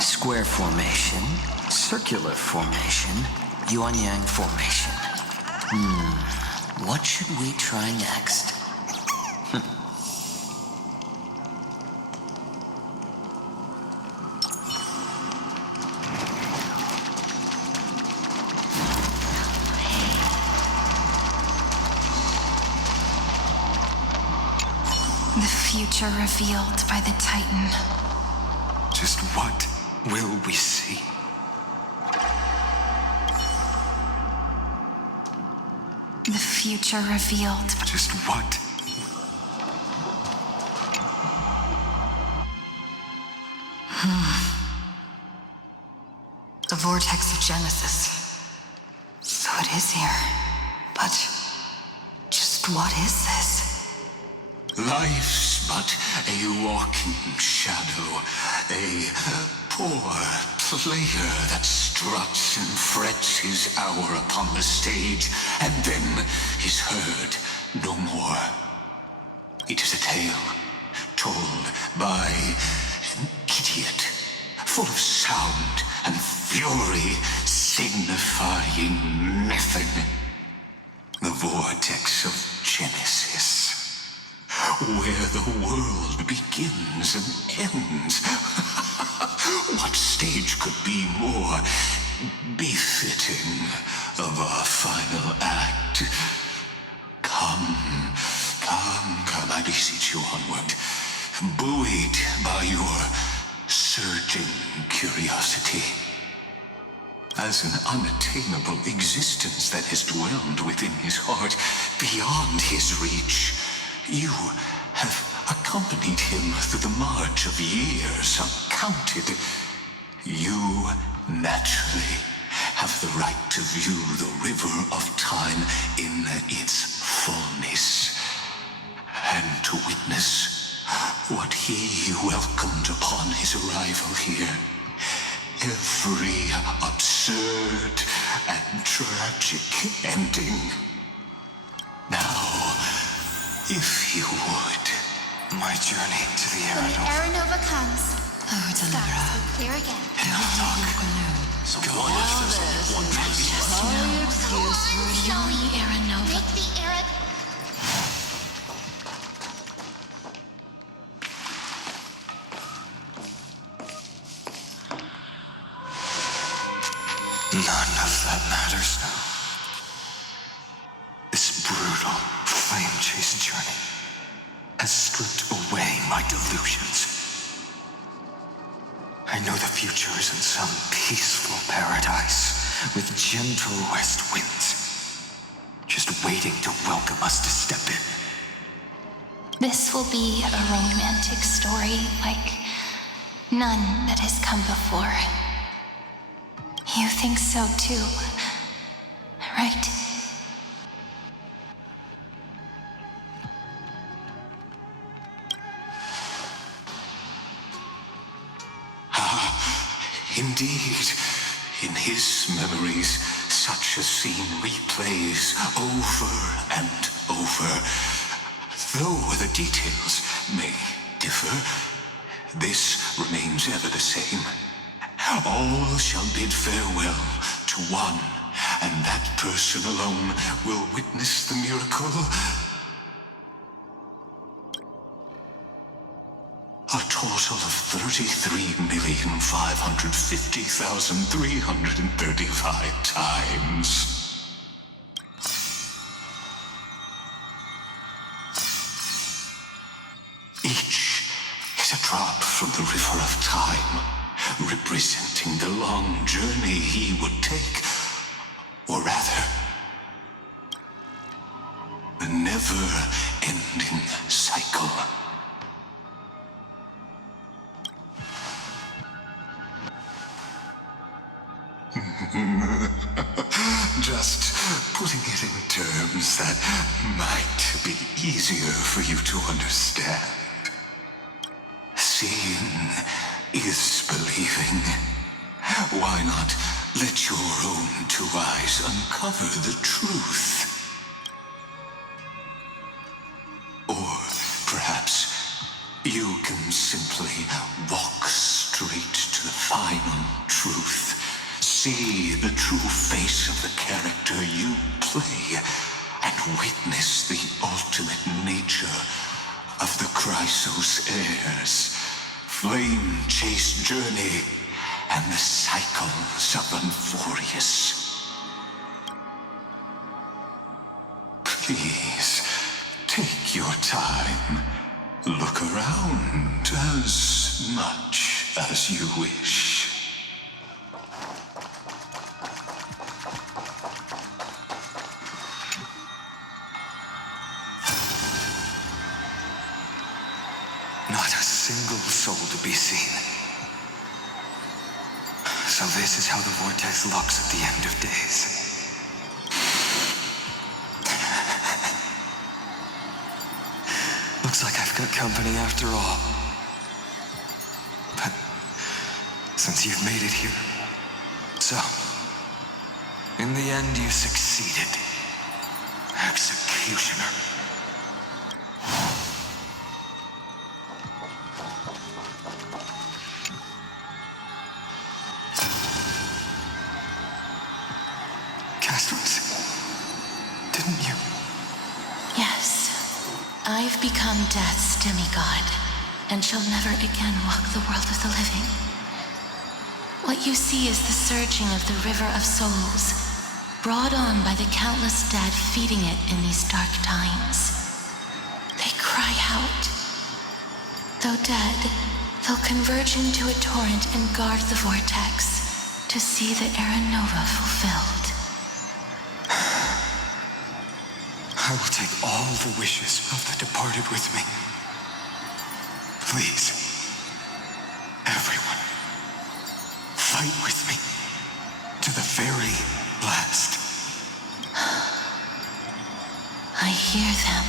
Square formation, circular formation, yuan-yang formation. What should we try next? The future revealed by the Titan. Just what will we see? The future revealed. Just what? The vortex of Genesis. So it is here. But just what is this? Life's but a walking shadow, a poor player that struts and frets his hour upon the stage, and then is heard no more. It is a tale told by an idiot, full of sound and fury, signifying nothing. The vortex of Genesis, where the world begins and ends. What stage could be more befitting of our final act? Come, I beseech you onward, buoyed by your surging curiosity. As an unattainable existence that has dwelled within his heart, beyond his reach, you have accompanied him through the march of years uncounted. You naturally have the right to view the river of time in its fullness, and to witness what he welcomed upon his arrival here. Every absurd and tragic ending. Now, if you would, my journey to the When the Aranova. Aranova comes, Oh, skies will clear again. Shall we, Aranova? Make the Aran... None of that matters now. This brutal, flame-chased journey has stripped away my delusions. I know the future is in some peaceful paradise with gentle west winds, just waiting to welcome us to step in. This will be a romantic story like none that has come before. You think so too, right? Indeed, in his memories, such a scene replays over and over. Though the details may differ, this remains ever the same. All shall bid farewell to one, and that person alone will witness the miracle. A total of 33,550,335 times. Each is a drop from the river of time, representing the long journey he would take, or rather, the never-ending cycle. Just putting it in terms that might be easier for you to understand. Seeing is believing. Why not let your own two eyes uncover the truth? Or perhaps you can simply walk straight to the final truth. See the true face of the character you play, and witness the ultimate nature of the Chrysos heirs. Flame-chased journey, and the cycles of Unforius. Please, take your time. Look around as much as you wish. Not a single soul to be seen. So this is how the vortex looks at the end of days. Looks like I've got company after all. But since you've made it here, so in the end you succeeded, Executioner. Didn't you? Yes. I've become Death's demigod, and shall never again walk the world of the living. What you see is the surging of the river of souls, brought on by the countless dead feeding it in these dark times. They cry out. Though dead, they'll converge into a torrent and guard the vortex to see the Era Nova fulfilled. I will take all the wishes of the departed with me. Please, everyone, fight with me to the very last. I hear them.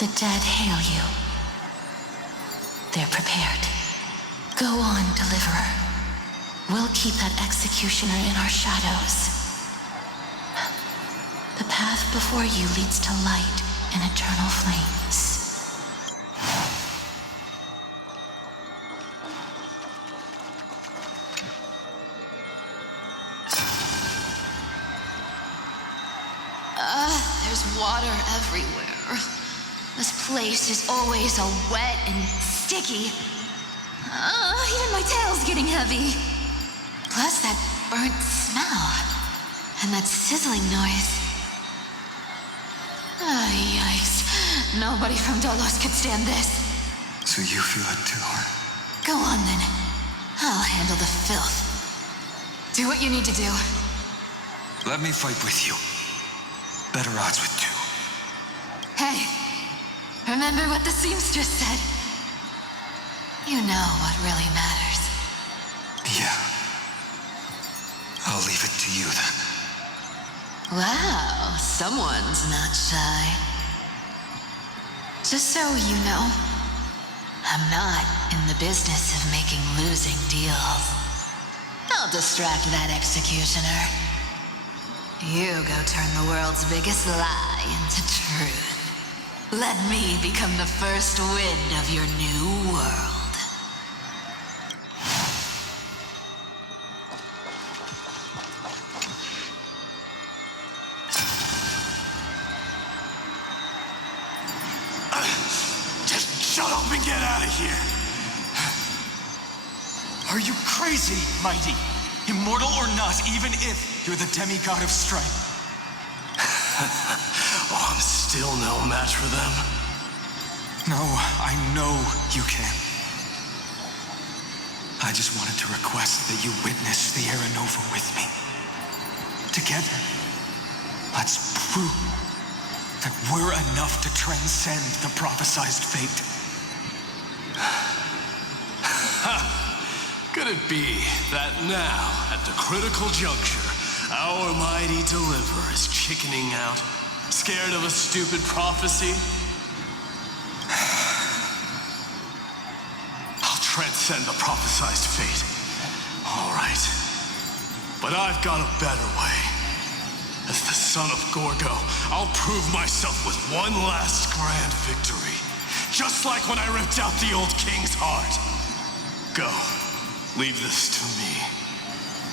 The dead hail you. They're prepared. Go on, Deliverer. We'll keep that executioner in our shadows. The path before you leads to light and eternal flames. There's water everywhere. This place is always all wet and sticky. Even my tail's getting heavy. Plus that burnt smell. And that sizzling noise. Yikes. Nobody from Dolos could stand this. So you feel it too, huh? Go on then. I'll handle the filth. Do what you need to do. Let me fight with you. Better odds with two. Hey, remember what the seamstress said? You know what really matters. Yeah. I'll leave it to you then. Wow, someone's not shy. Just so you know, I'm not in the business of making losing deals. I'll distract that executioner. You go turn the world's biggest lie into truth. Let me become the first wind of your new world. Shut up and get out of here! Are you crazy, Mighty? Immortal or not, even if you're the demigod of strength. Oh, I'm still no match for them. No, I know you can. I just wanted to request that you witness the Era Nova with me. Together, let's prove that we're enough to transcend the prophesized fate. Could it be that now, at the critical juncture, our mighty deliverer is chickening out, scared of a stupid prophecy? I'll transcend the prophesized fate. All right. But I've got a better way. As the son of Gorgo, I'll prove myself with one last grand victory. Just like when I ripped out the old king's heart. Go. Leave this to me.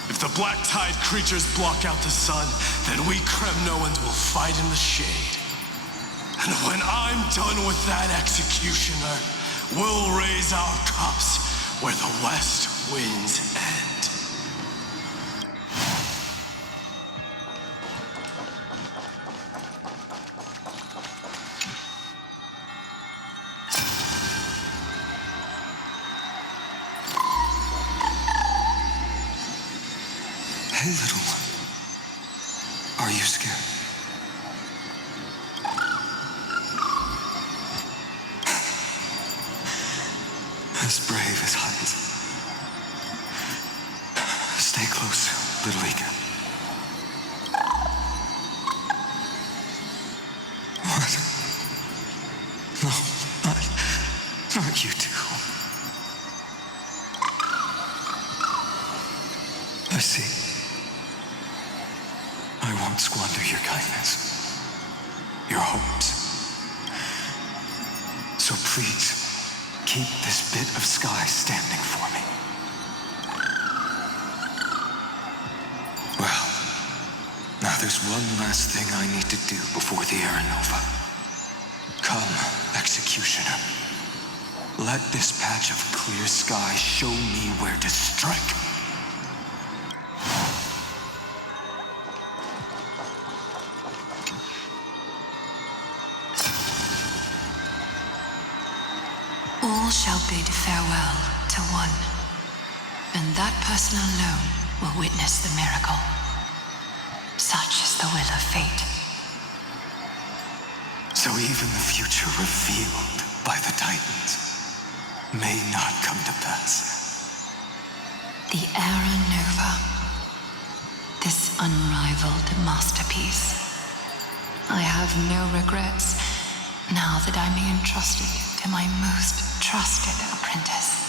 If the black tide creatures block out the sun, then we Kremnoans will fight in the shade. And when I'm done with that executioner, we'll raise our cups where the west winds end. Hey, little one. Are you scared? As brave as heights. Stay close, little Ika. What? No, not you two. I see. I won't squander your kindness, your hopes. So please, keep this bit of sky standing for me. Well, now there's one last thing I need to do before the Era Nova. Come, Executioner. Let this patch of clear sky show me where to strike. All shall bid farewell to one, and that person alone will witness the miracle. Such is the will of fate. So even the future revealed by the Titans may not come to pass. The Era Nova. This unrivaled masterpiece. I have no regrets now that I may entrust it to my most trusted apprentice.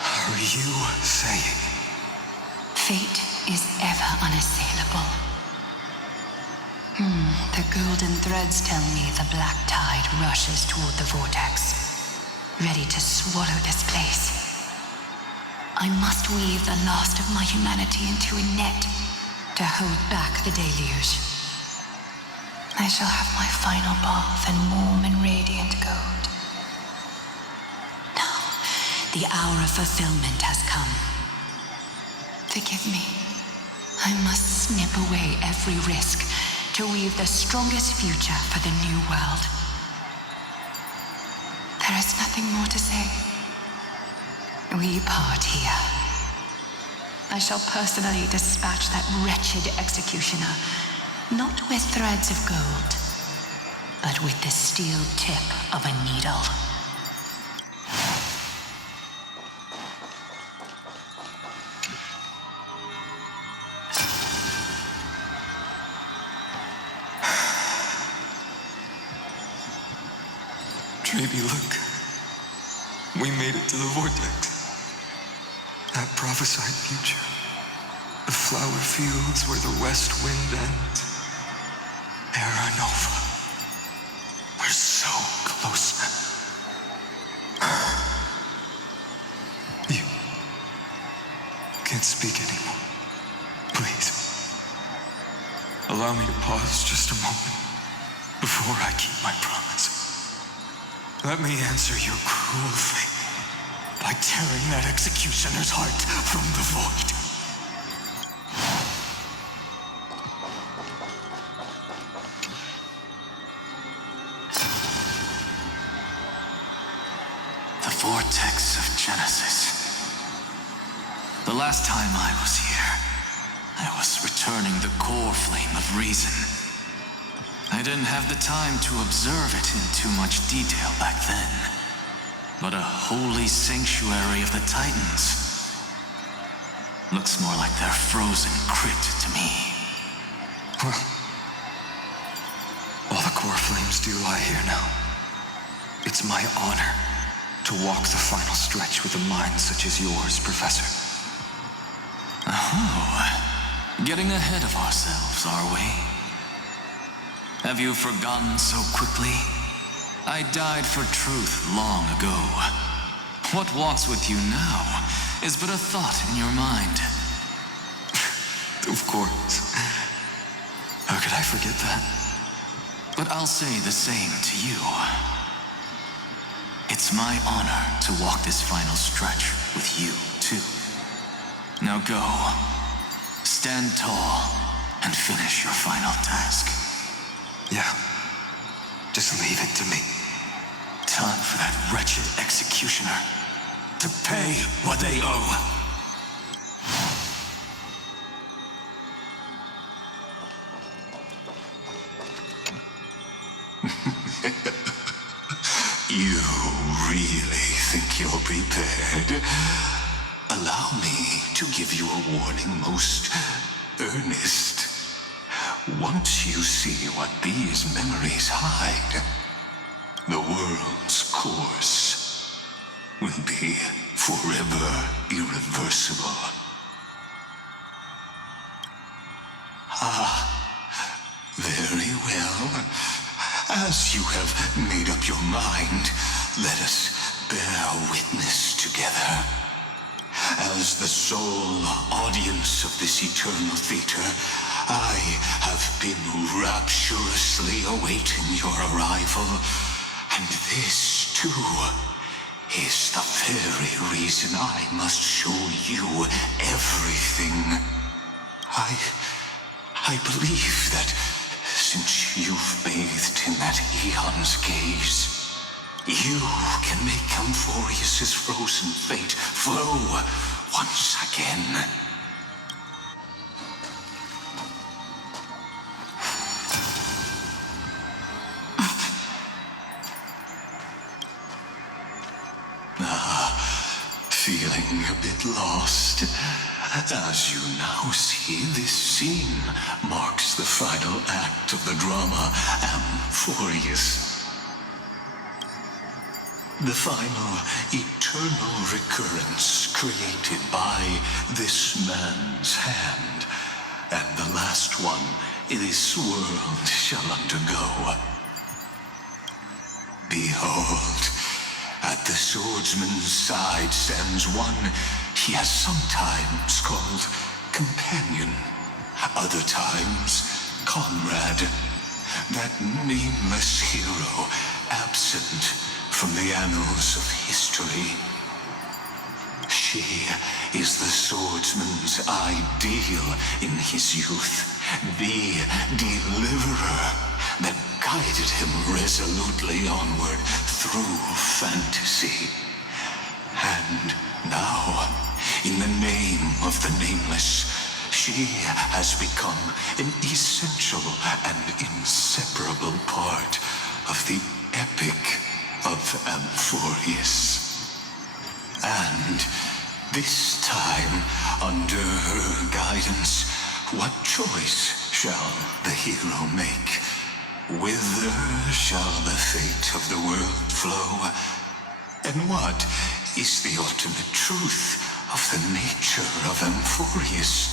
Are you saying? Fate is ever unassailable. The golden threads tell me the black tide rushes toward the vortex, ready to swallow this place. I must weave the last of my humanity into a net to hold back the deluge. I shall have my final bath in warm and radiant gold. Now, the hour of fulfillment has come. Forgive me. I must snip away every risk to weave the strongest future for the new world. There is nothing more to say. We part here. I shall personally dispatch that wretched executioner, not with threads of gold, but with the steel tip of a needle. Baby, look. We made it to the vortex. That prophesied future. The flower fields where the west wind ends. Era Nova. We're so close now. You can't speak anymore. Please. Allow me to pause just a moment before I keep my promise. Let me answer your cruel fate by tearing that executioner's heart from the void. The vortex of Genesis. The last time I was here, I was returning the core flame of reason. I didn't have the time to observe it in too much detail back then. But a holy sanctuary of the Titans. Looks more like their frozen crypt to me. Well, all the core flames do lie here now. It's my honor to walk the final stretch with a mind such as yours, Professor. Oh, getting ahead of ourselves, are we? Have you forgotten so quickly? I died for truth long ago. What walks with you now is but a thought in your mind. Of course. How could I forget that? But I'll say the same to you. It's my honor to walk this final stretch with you, too. Now go. Stand tall and finish your final task. Yeah. Just leave it to me. Time for that wretched executioner to pay what they owe. You really think you're prepared? Allow me to give you a warning, most earnest. Once you see what these memories hide, the world's course will be forever irreversible. Very well. As you have made up your mind, let us bear witness together. As the sole audience of this eternal theater, I have been rapturously awaiting your arrival. And this, too, is the very reason I must show you everything. I believe that since you've bathed in that eon's gaze, you can make Amphorius's frozen fate flow once again. Feeling a bit lost? As you now see, this scene marks the final act of the drama Amphorius. The final eternal recurrence created by this man's hand, and the last one this world shall undergo. Behold, at the swordsman's side stands one he has sometimes called companion, other times comrade, that nameless hero absent from the annals of history. She is the swordsman's ideal in his youth, the deliverer that guided him resolutely onward through fantasy. And now, in the name of the nameless, she has become an essential and inseparable part of the epic of Amphorius. And this time, under her guidance, what choice shall the hero make? Whither shall the fate of the world flow? And what is the ultimate truth of the nature of Amphorius?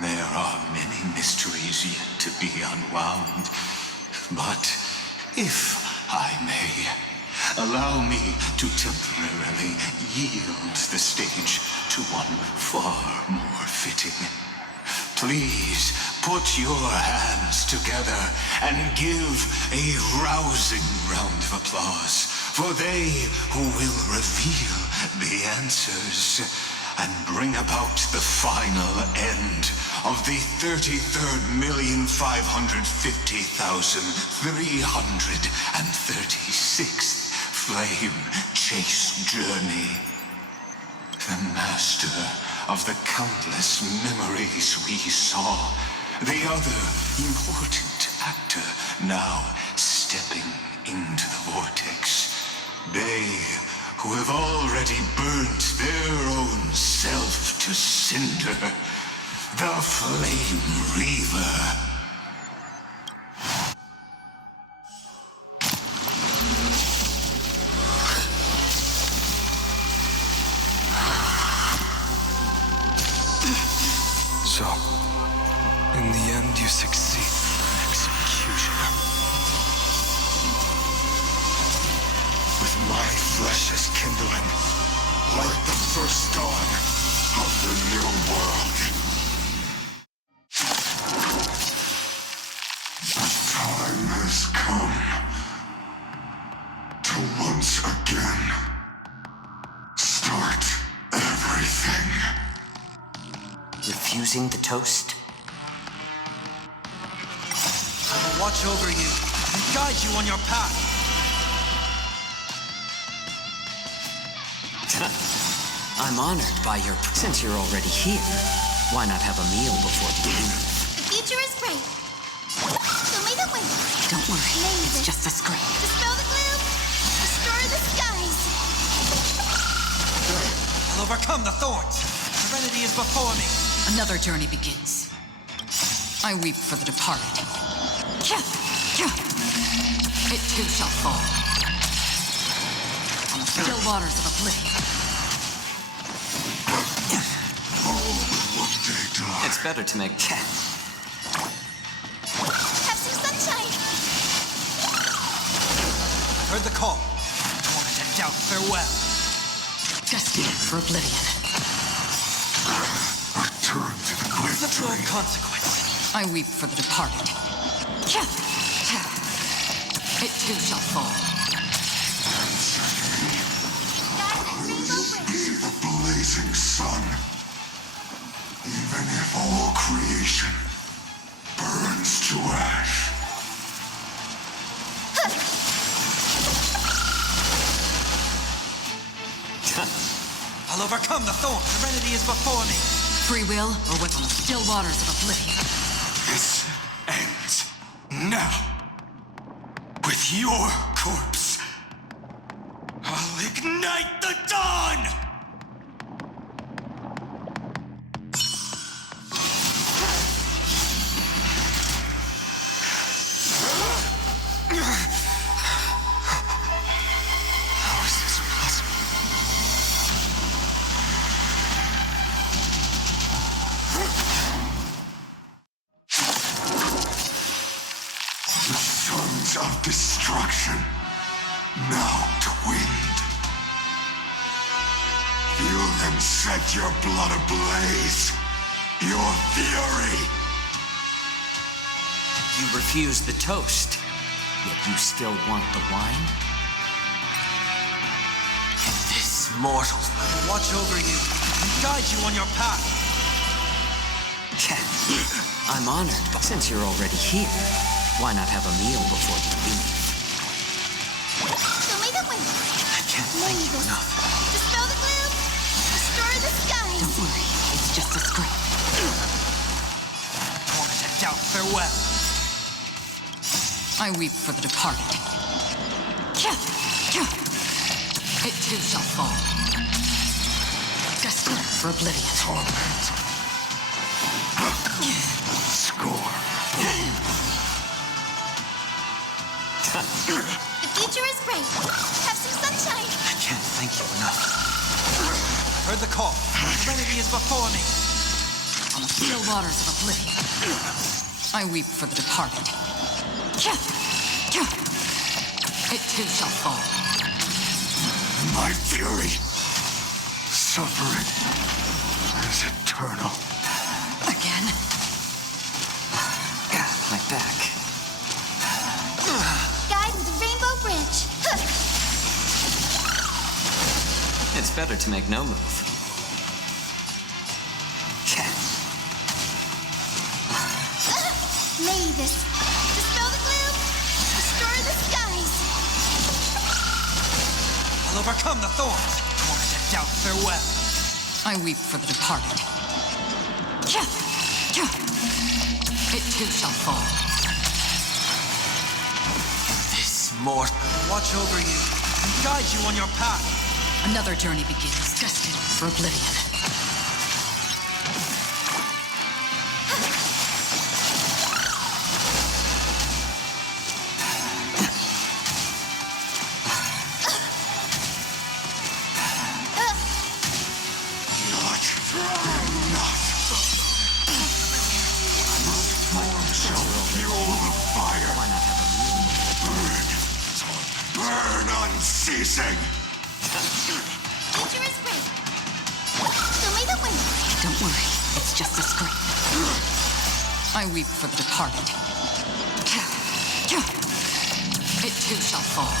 There are many mysteries yet to be unwound, but if I may, allow me to temporarily yield the stage to one far more fitting. Please put your hands together and give a rousing round of applause for they who will reveal the answers and bring about the final end of the 33,550,336th flame chase journey. The master of the countless memories we saw, the other important actor now stepping into the vortex. They who have already burnt their own self to cinder, the Flame Reaver. So, in the end, you succeed, executioner. With my flesh as kindling, like the first dawn. the new world. The time has come to once again start everything. Refusing the toast? I will watch over you and guide you on your path. I'm honored by your... Since you're already here, why not have a meal before you leave? The future is bright. Show me the way. Don't worry, Laser. it's just a scrape. Dispel the gloom. Destroy the skies. I'll overcome the thorns. Serenity is before me. Another journey begins. I weep for the departed. It too shall fall. On the still waters of oblivion. One day die. It's better to make... Have some sunshine. I've heard the call. Torment and doubt, farewell. Destined for oblivion. Return to the great The flow of tree. consequence. I weep for the departed. It too shall fall. Guide the rainbow bridge. Be the blazing sun. Even if all creation burns to ash. I'll overcome the thorn. Serenity is before me. Free will or with on the still waters of oblivion. This ends now. With your corpse, I'll ignite the dawn! How is this possible? The sons of destruction, now twinned. Feel them set your blood ablaze. Your fury. You refuse the toast, yet you still want the wine? This mortal... I will watch over you and guide you on your path. I'm honored, but since you're already here, why not have a meal before you leave? Show me the way. I can't thank you Laser. enough. Dispel the gloom. Destroy the skies. Don't worry, it's just a scrape. Torment and doubt, farewell. I weep for the departed. It too shall fall. Destined for oblivion. Torment. Score. The future is bright. Have some sunshine. I can't thank you enough. I've heard the call. Serenity is before me. On the still waters of oblivion. I weep for the departed. It too shall fall. My fury. Suffering is eternal. Again? My back. Guide with the rainbow bridge. It's better to make no move. Mavis. Dispel the gloom. Destroy the skies. I'll overcome the thorns. Torment and doubt, farewell. I weep for the departed. It too shall fall. This mortal... Watch over you and guide you on your path. Another journey begins, destined for oblivion. Unceasing! Future is great. Show me the way. Don't worry, it's just a scream. I weep for the departed. It too shall fall.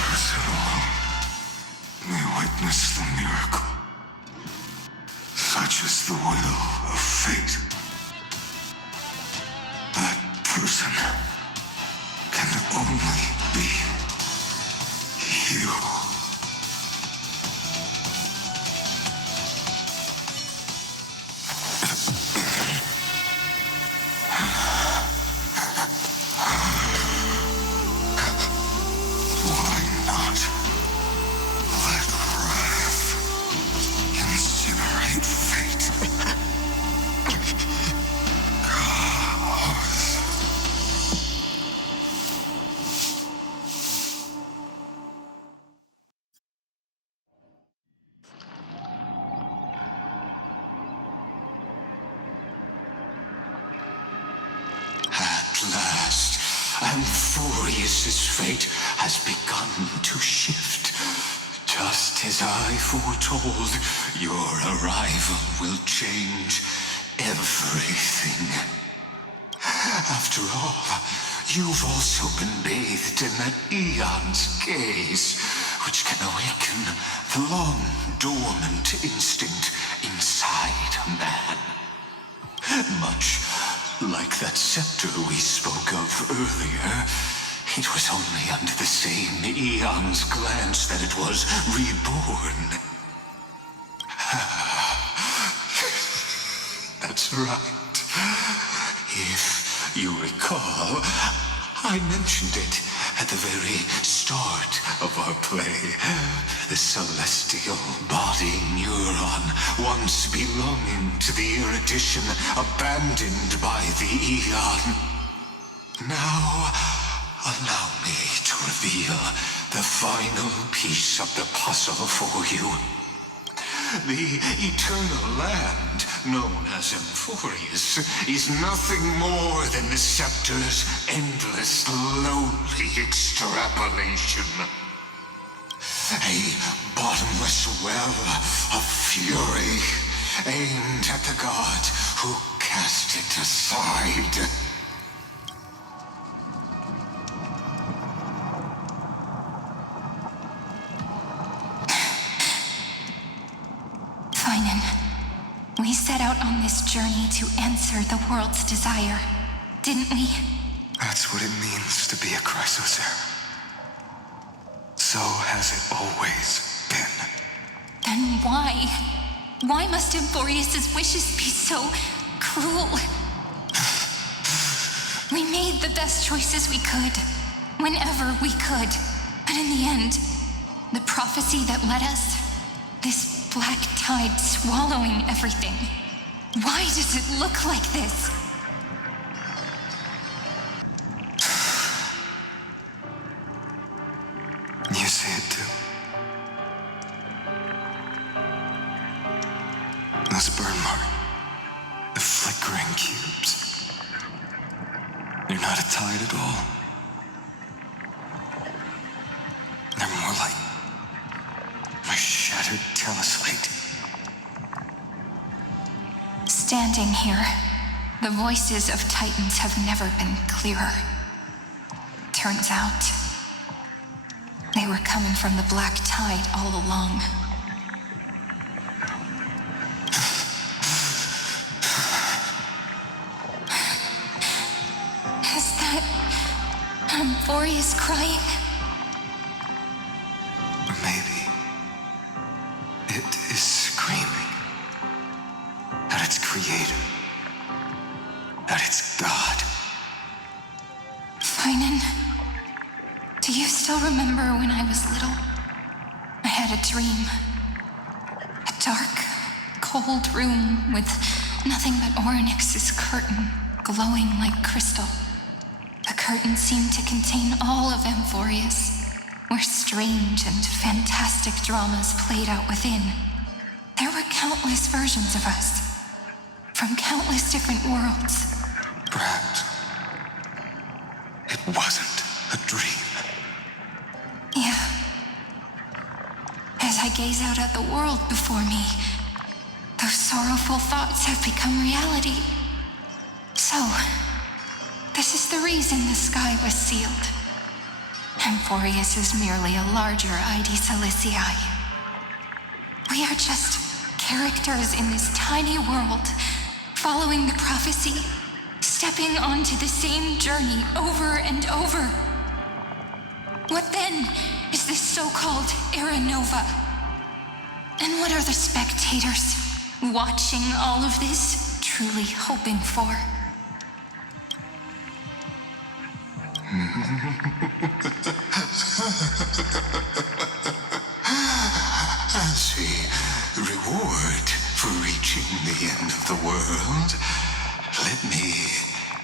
Person alone may witness the miracle. Such is the will of fate. That person can only be you. Why not let wrath incinerate fate? At last, Amphorius's fate has begun to shift. Just as I foretold, your arrival will change everything. After all, you've also been bathed in that eon's gaze, which can awaken the long-dormant instinct inside a man. Much like that scepter we spoke of earlier, it was only under the same eon's glance that it was reborn. That's right. If you recall, I mentioned it at the very start of our play. The celestial body neuron, once belonging to the erudition abandoned by the eon. Now, allow me to reveal the final piece of the puzzle for you. The eternal land, known as Amphorius, is nothing more than the scepter's endless, lonely extrapolation. A bottomless well of fury, aimed at the god who cast it aside. We set out on this journey to answer the world's desire, didn't we? That's what it means to be a Chrysocer. So has it always been. Then why? Why must Amphorius's wishes be so cruel? We made the best choices we could, whenever we could. But in the end, the prophecy that led us, this black tide swallowing everything. Why does it look like this? You see it too. Those burn marks, the flickering cubes. They're not a tide at all. They're more like my shattered teleslate. Standing here, the voices of Titans have never been clearer. Turns out, they were coming from the black tide all along. Is that Amphorius crying? Or maybe it is screaming at its creator, at its god. Finan, do you still remember when I was little? I had a dream. A dark, cold room with nothing but Orynyx's curtain glowing like crystal. The curtain seemed to contain all of Amphorius, where strange and fantastic dramas played out within. There were countless versions of us, from countless different worlds. Perhaps it wasn't a dream. Yeah. As I gaze out at the world before me, Those sorrowful thoughts have become reality. So, this is the reason the sky was sealed. Amphorius is merely a larger ID Silicii. We are just characters in this tiny world, following the prophecy, stepping onto the same journey over and over. What then is this so-called Era Nova? And what are the spectators watching all of this truly hoping for? As a reward for reaching the end of the world, let me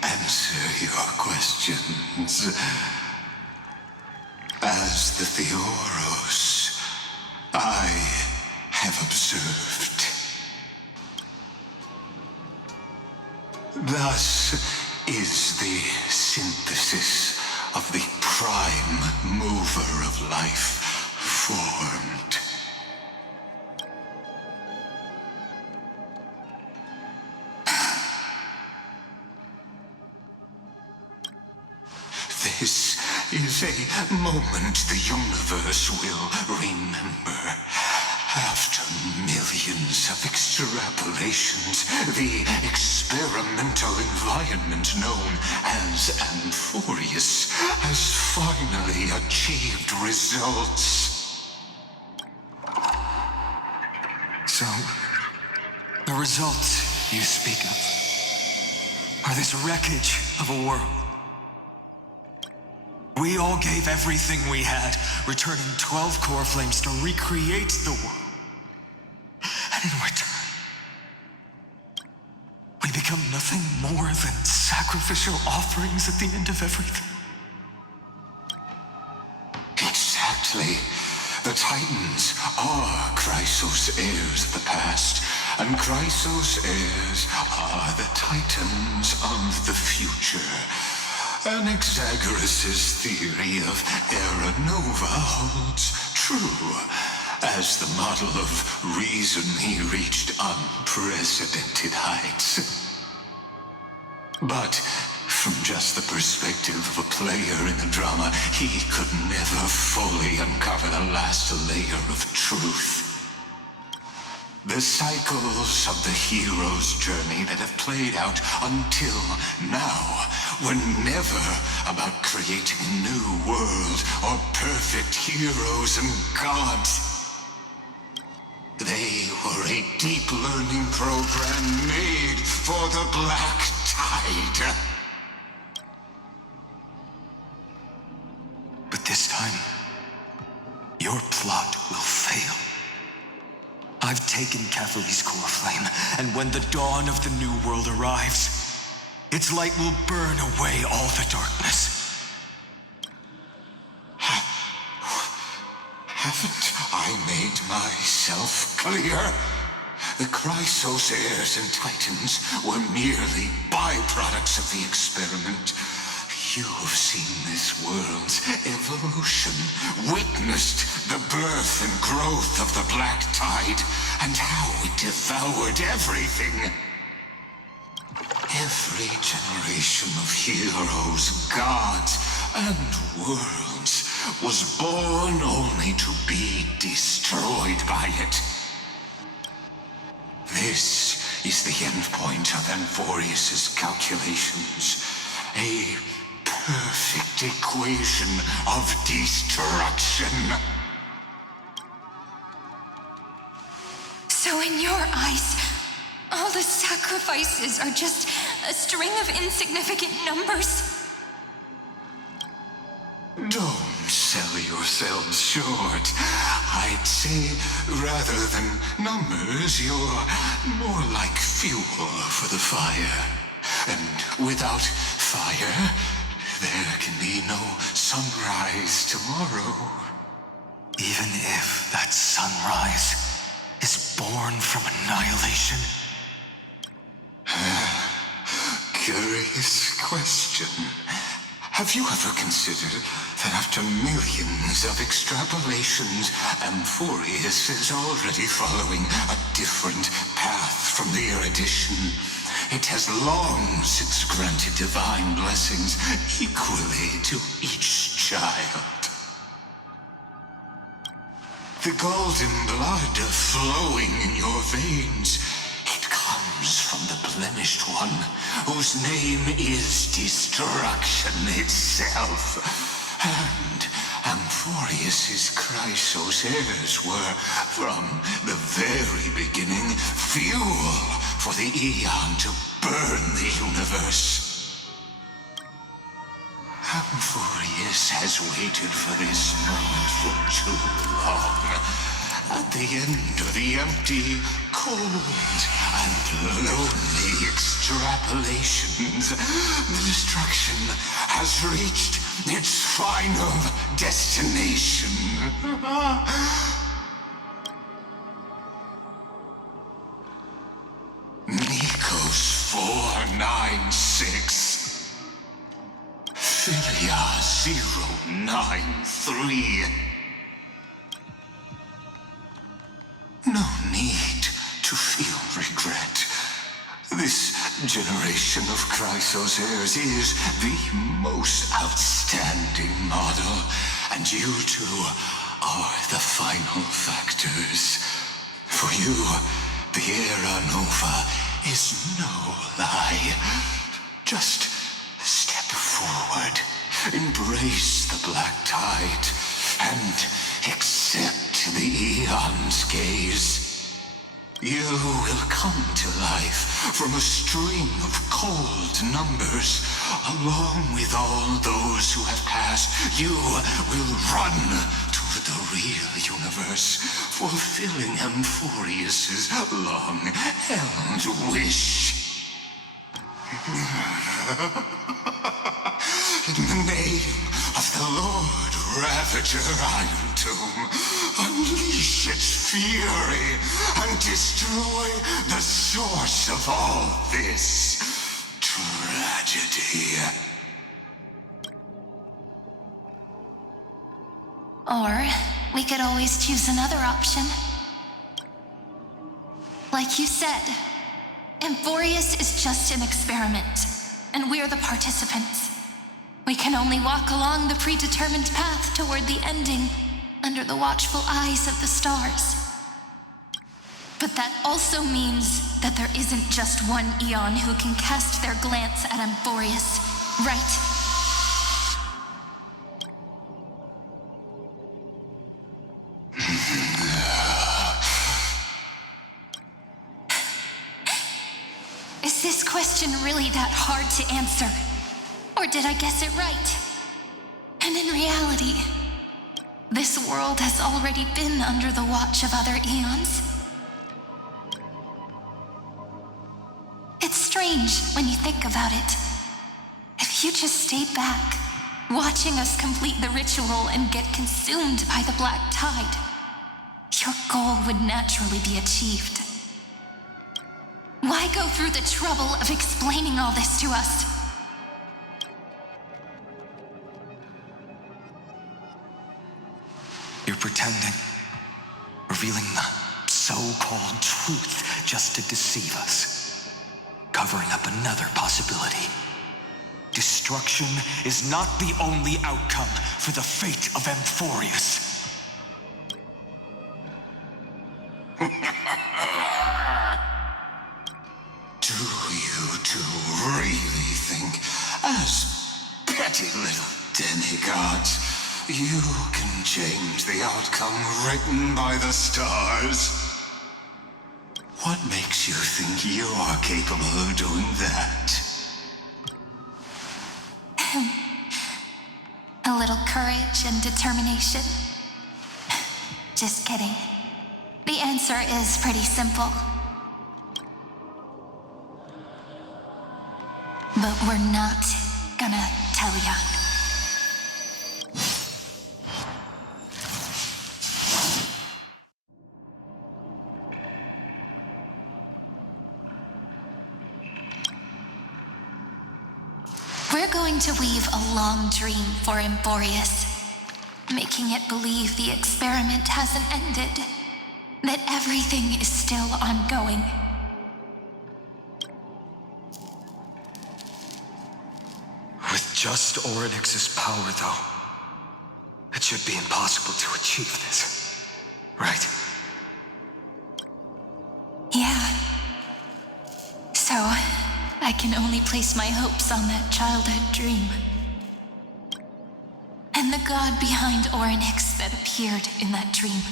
answer your questions. As the Theoros, I have observed. Thus is the synthesis of the prime mover of life formed. This is a moment the universe will remember. After millions of extrapolations, the experimental environment known as Amphorius has finally achieved results. So, the results you speak of are this wreckage of a world. We all gave everything we had, returning 12 core flames to recreate the world. And in return, we become nothing more than sacrificial offerings at the end of everything. Exactly. The Titans are Chrysos' heirs of the past, and Chrysos' heirs are the Titans of the future. Anaxagoras' theory of Era Nova holds true. As the model of reason, he reached unprecedented heights. But from just the perspective of a player in the drama, he could never fully uncover the last layer of truth. The cycles of the hero's journey that have played out until now were never about creating a new world or perfect heroes and gods. They were a deep learning program made for the Black Tide. But this time, your plot will fail. I've taken Catholi's core flame, and when the dawn of the new world arrives, its light will burn away all the darkness. Haven't I made myself clear? The Chrysos heirs and Titans were merely byproducts of the experiment. You've seen this world's evolution, witnessed the birth and growth of the Black Tide, and how it devoured everything. Every generation of heroes, gods, and worlds was born only to be destroyed by it. This is the endpoint of Amphorius' calculations. A perfect equation of destruction. So in your eyes, all the sacrifices are just a string of insignificant numbers? Don't sell yourselves short. I'd say, rather than numbers, you're more like fuel for the fire. And without fire, there can be no sunrise tomorrow. Even if that sunrise is born from annihilation? Curious question. Have you ever considered that after millions of extrapolations, Amphorius is already following a different path earlier edition, it has long since granted divine blessings equally to each child. The golden blood flowing in your veins, it comes from the blemished one, whose name is destruction itself. And Amphorius's Chrysos heirs were, from the very beginning, fuel for the Aeon to burn the universe. Amphorius has waited for this moment for too long. At the end of the empty, cold, and lonely extrapolations, the destruction has reached its final destination. Nikos 496. Philia 093. No need to feel regret. This generation of Chrysos heirs is the most outstanding model, and you two are the final factors. For you, the Era Nova is no lie. Just step forward, embrace the black tide, and accept the Aeon's gaze. You will come to life from a string of cold numbers. Along with all those who have passed, you will run to the real universe, fulfilling Amphorius's long-held wish. In the name of the Lord Ravager Iron Tomb, unleash its fury and destroy the source of all this tragedy. Or we could always choose another option. Like you said, Amphorius is just an experiment, and we're the participants. We can only walk along the predetermined path toward the ending, under the watchful eyes of the stars. But that also means that there isn't just one Aeon who can cast their glance at Amphorius, right? Is this question really that hard to answer? Or did I guess it right? And in reality, this world has already been under the watch of other Aeons. It's strange when you think about it. If you just stayed back, watching us complete the ritual and get consumed by the black tide, your goal would naturally be achieved. Why go through the trouble of explaining all this to us? You're pretending, revealing the so-called truth just to deceive us, covering up another possibility. Destruction is not the only outcome for the fate of Amphorius. Do you two really think, as petty little demigods, you can change the outcome written by the stars? What makes you think you are capable of doing that? A little courage and determination. Just kidding. The answer is pretty simple. But we're not gonna tell ya. We're going to weave a long dream for Amphorius, making it believe the experiment hasn't ended, that everything is still ongoing. just Orynyx's power, though, it should be impossible to achieve this, right? Yeah. So, I can only place my hopes on that childhood dream. And the god behind Orynyx that appeared in that dream.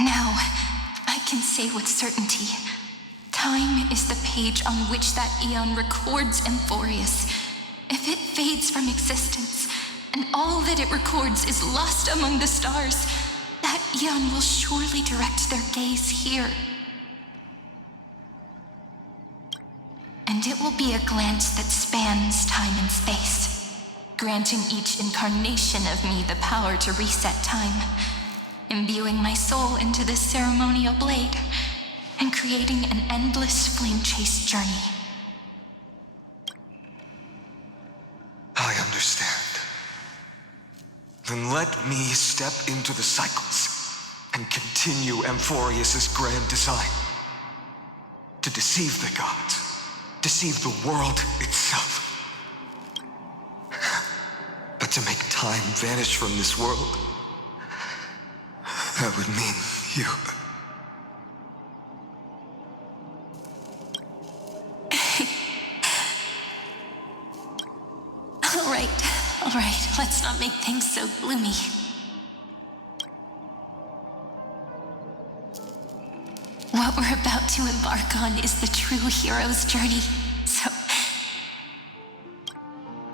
Now, I can say with certainty, time is the page on which that eon records Amphorius. If it fades from existence, and all that it records is lost among the stars, that eon will surely direct their gaze here. And it will be a glance that spans time and space, granting each incarnation of me the power to reset time, imbuing my soul into this ceremonial blade, and creating an endless flame-chased journey. I understand. Then let me step into the cycles and continue Amphorius's grand design. To deceive the gods, deceive the world itself. But to make time vanish from this world, that would mean you. All right, let's not make things so gloomy. What we're about to embark on is the true hero's journey, so...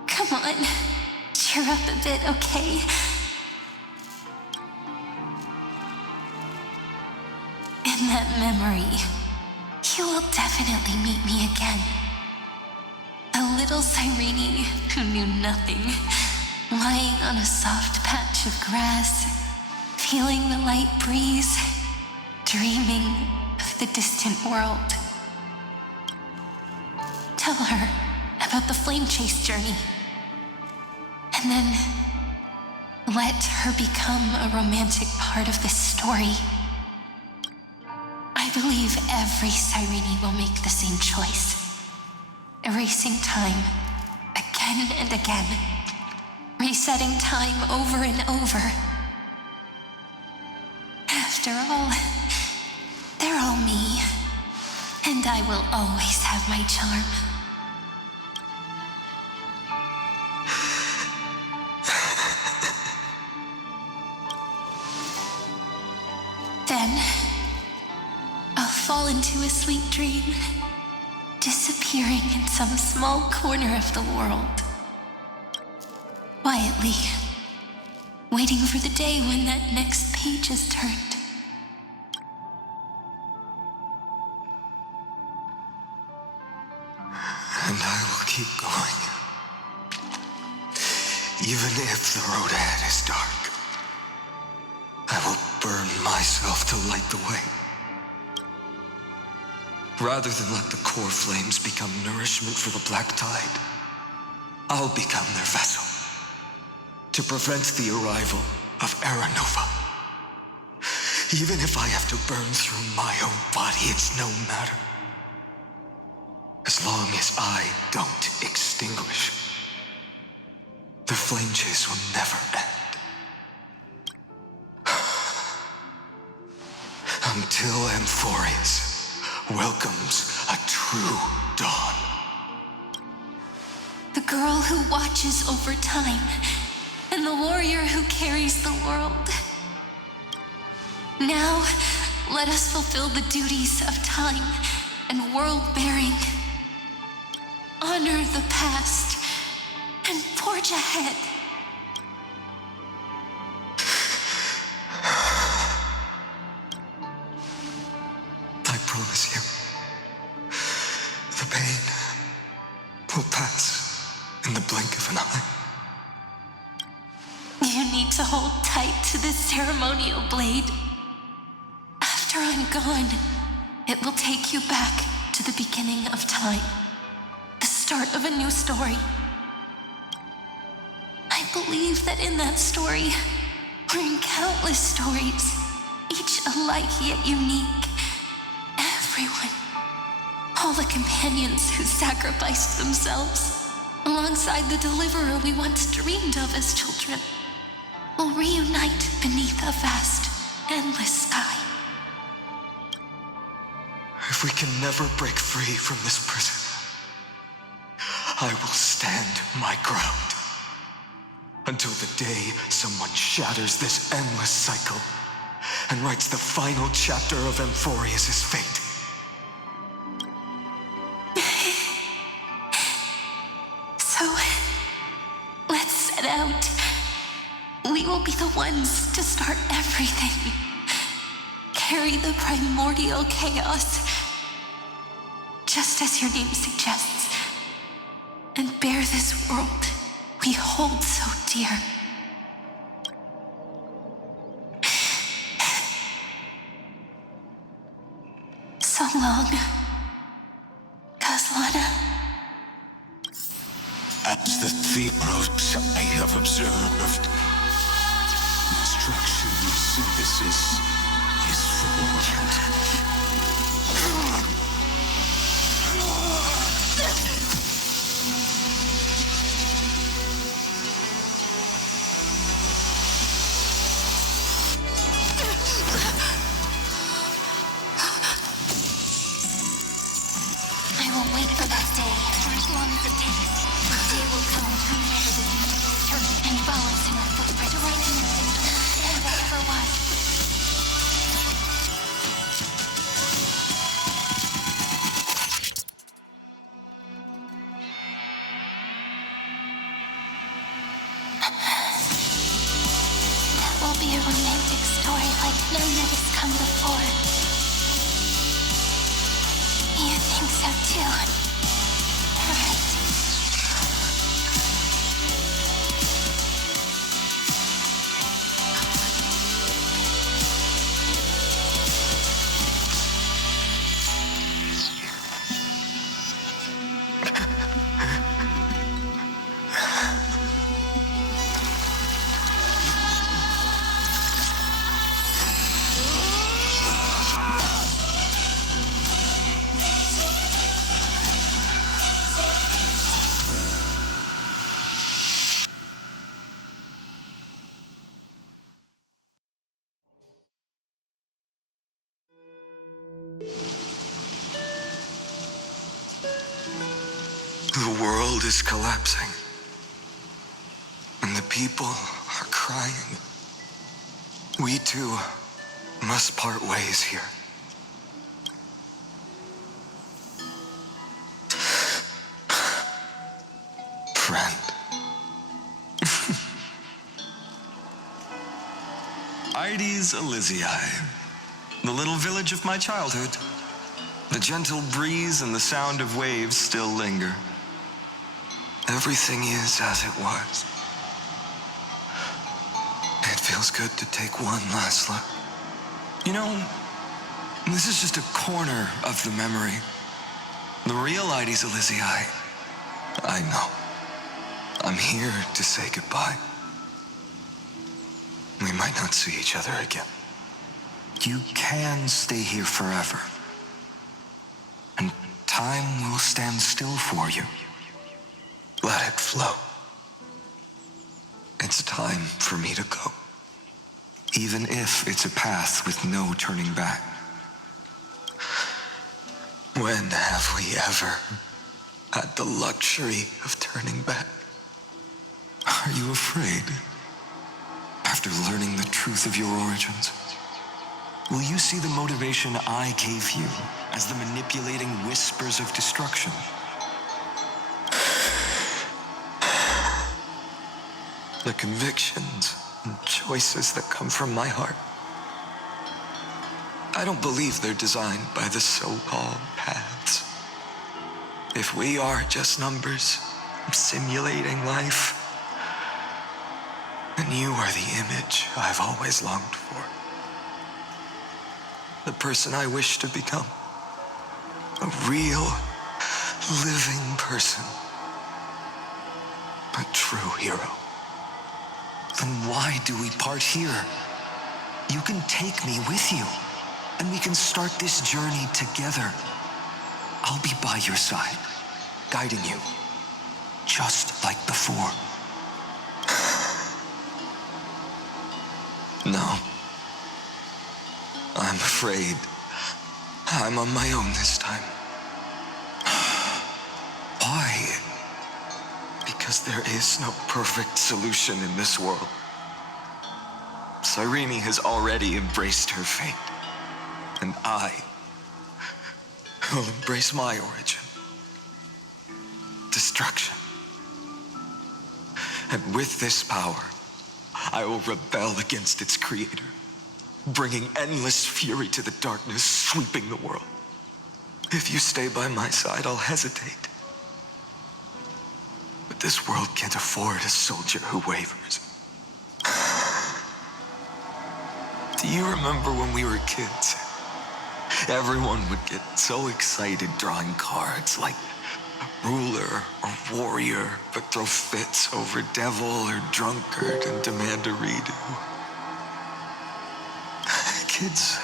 Come on, cheer up a bit, okay? In that memory, you will definitely meet me again. A little Cyrene who knew nothing, lying on a soft patch of grass, feeling the light breeze, dreaming of the distant world. Tell her about the flame chase journey, and then let her become a romantic part of this story. I believe every Cyrene will make the same choice. Erasing time, again and again. Resetting time over and over. After all, they're all me. And I will always have my charm. Then, I'll fall into a sweet dream, disappearing in some small corner of the world. Quietly, waiting for the day when that next page is turned. And I will keep going. Even if the road ahead is dark, I will burn myself to light the way. Rather than let the core flames become nourishment for the black tide, I'll become their vessel to prevent the arrival of Aranova. Even if I have to burn through my own body, it's no matter. As long as I don't extinguish, the flame chase will never end. Until Amphorius welcomes a true dawn. The girl who watches over time, and the warrior who carries the world. Now, let us fulfill the duties of time and world-bearing. Honor the past and forge ahead. I promise you, the pain will pass in the blink of an eye. You need to hold tight to this ceremonial blade. After I'm gone, it will take you back to the beginning of time. The start of a new story. I believe that in that story, or in countless stories, each alike yet unique, everyone All the companions who sacrificed themselves, alongside the deliverer we once dreamed of as children, will reunite beneath a vast, endless sky. If we can never break free from this prison, I will stand my ground. Until the day someone shatters this endless cycle and writes the final chapter of Amphorius' fate. So, let's set out. We will be the ones to start everything. Carry the primordial chaos, just as your name suggests, and bear this world we hold so dear. So long, Caslana. As the Theros I have observed, destruction synthesis is formed. I will wait for that day, for as long as it takes. The day will come whenever this universe will turn and follows in our footprints, writing everything to understand whatever was. That will be a romantic story like none that has come before. You think so too, right? The world is collapsing, and the people are crying. We too must part ways here. Friend. Ides Elysiae, the little village of my childhood. The gentle breeze and the sound of waves still linger. Everything is as it was. It feels good to take one last look. You know, this is just a corner of the memory. The real Ides Elysiae. I know. I'm here to say goodbye. We might not see each other again. You can stay here forever. And time will stand still for you. Let it flow. It's time for me to go. Even if it's a path with no turning back. When have we ever had the luxury of turning back? Are you afraid? After learning the truth of your origins, will you see the motivation I gave you as the manipulating whispers of destruction? The convictions and choices that come from my heart. I don't believe they're designed by the so-called paths. If we are just numbers simulating life, then you are the image I've always longed for. The person I wish to become. A real, living person. A true hero. Then why do we part here? You can take me with you, and we can start this journey together. I'll be by your side, guiding you, just like before. No. I'm afraid I'm on my own this time. Why? Because there is no perfect solution in this world. Cyrene has already embraced her fate, and I will embrace my origin. Destruction. And with this power, I will rebel against its creator, bringing endless fury to the darkness, sweeping the world. If you stay by my side, I'll hesitate. But this world can't afford a soldier who wavers. Do you remember when we were kids? Everyone would get so excited drawing cards like ruler or warrior, but throw fits over devil or drunkard and demand a redo. Kids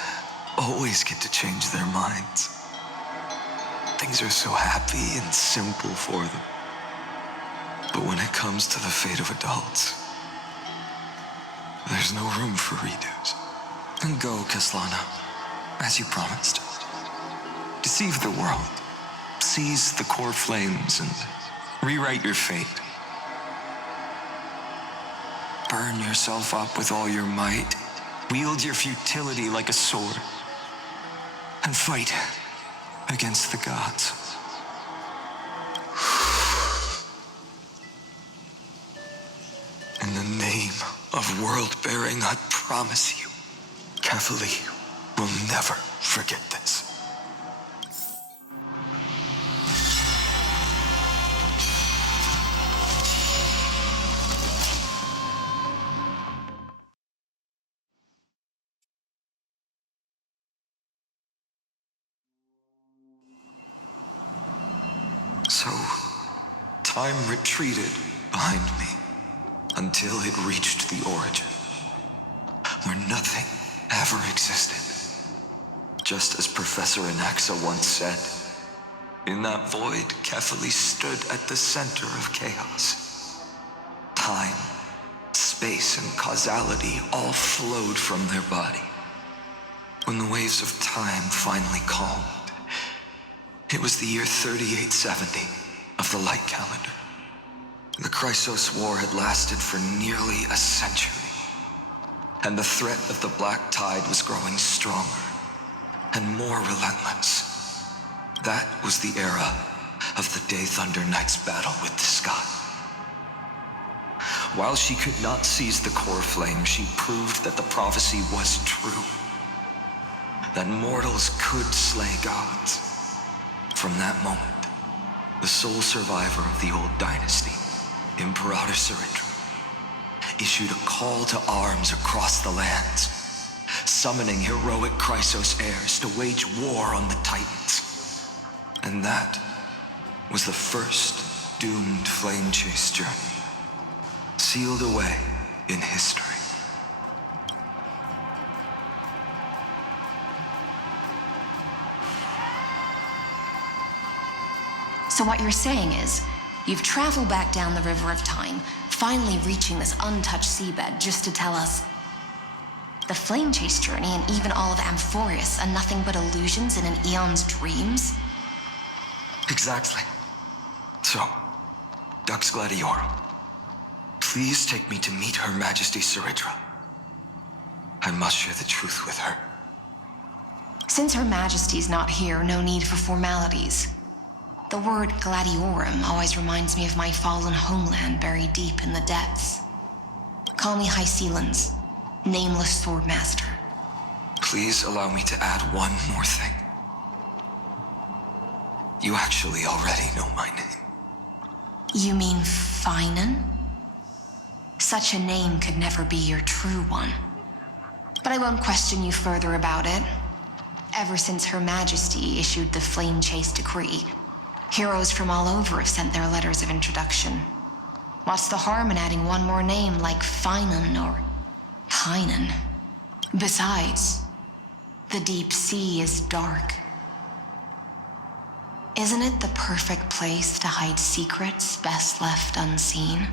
always get to change their minds. Things are so happy and simple for them. But when it comes to the fate of adults, there's no room for redos. Then go, Kaslana, as you promised. Deceive the world. Seize the core flames and rewrite your fate. Burn yourself up with all your might. Wield your futility like a sword. And fight against the gods. In the name of world-bearing, I promise you, Kefali will never forget this. So, time retreated behind me until it reached the origin, where nothing ever existed. Just as Professor Anaxa once said, in that void, Kefali stood at the center of chaos. Time, space, and causality all flowed from their body. When the waves of time finally calmed, it was the year 3870 of the light calendar. The Chrysos War had lasted for nearly a century, and the threat of the Black Tide was growing stronger and more relentless. That was the era of the Day Thunder Knight's battle with the sky. While she could not seize the core flame, she proved that the prophecy was true, that mortals could slay gods. From that moment, the sole survivor of the old dynasty, Imperator Ciridra, issued a call to arms across the lands, summoning heroic Chrysos heirs to wage war on the Titans. And that was the first doomed flame chase journey, sealed away in history. So what you're saying is, you've traveled back down the River of Time, finally reaching this untouched seabed just to tell us the flame chase journey and even all of Amphorius are nothing but illusions in an eon's dreams? Exactly. So, Dux Gladiorum, please take me to meet Her Majesty Ciridra. I must share the truth with her. Since Her Majesty's not here, no need for formalities. The word Gladiorum always reminds me of my fallen homeland buried deep in the depths. Call me High Sealans, nameless swordmaster. Please allow me to add one more thing. You actually already know my name. You mean Finan? Such a name could never be your true one. But I won't question you further about it. Ever since Her Majesty issued the Flame Chase Decree, heroes from all over have sent their letters of introduction. What's the harm in adding one more name like Finan or Tynan? Besides, the deep sea is dark. Isn't it the perfect place to hide secrets best left unseen?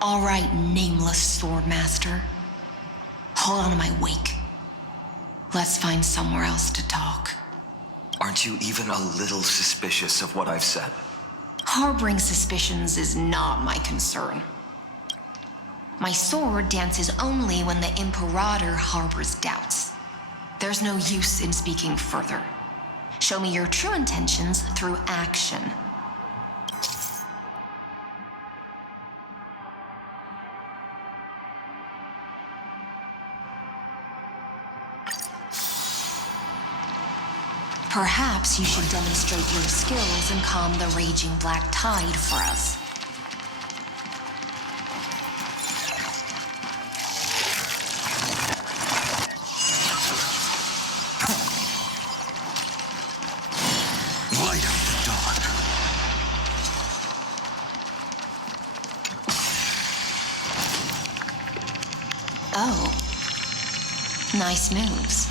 All right, nameless Swordmaster. Hold on to my wake. Let's find somewhere else to talk. Aren't you even a little suspicious of what I've said? Harboring suspicions is not my concern. My sword dances only when the Imperator harbors doubts. There's no use in speaking further. Show me your true intentions through action. Perhaps you should demonstrate your skills and calm the raging black tide for us. Light up the dawn. Oh. Nice moves.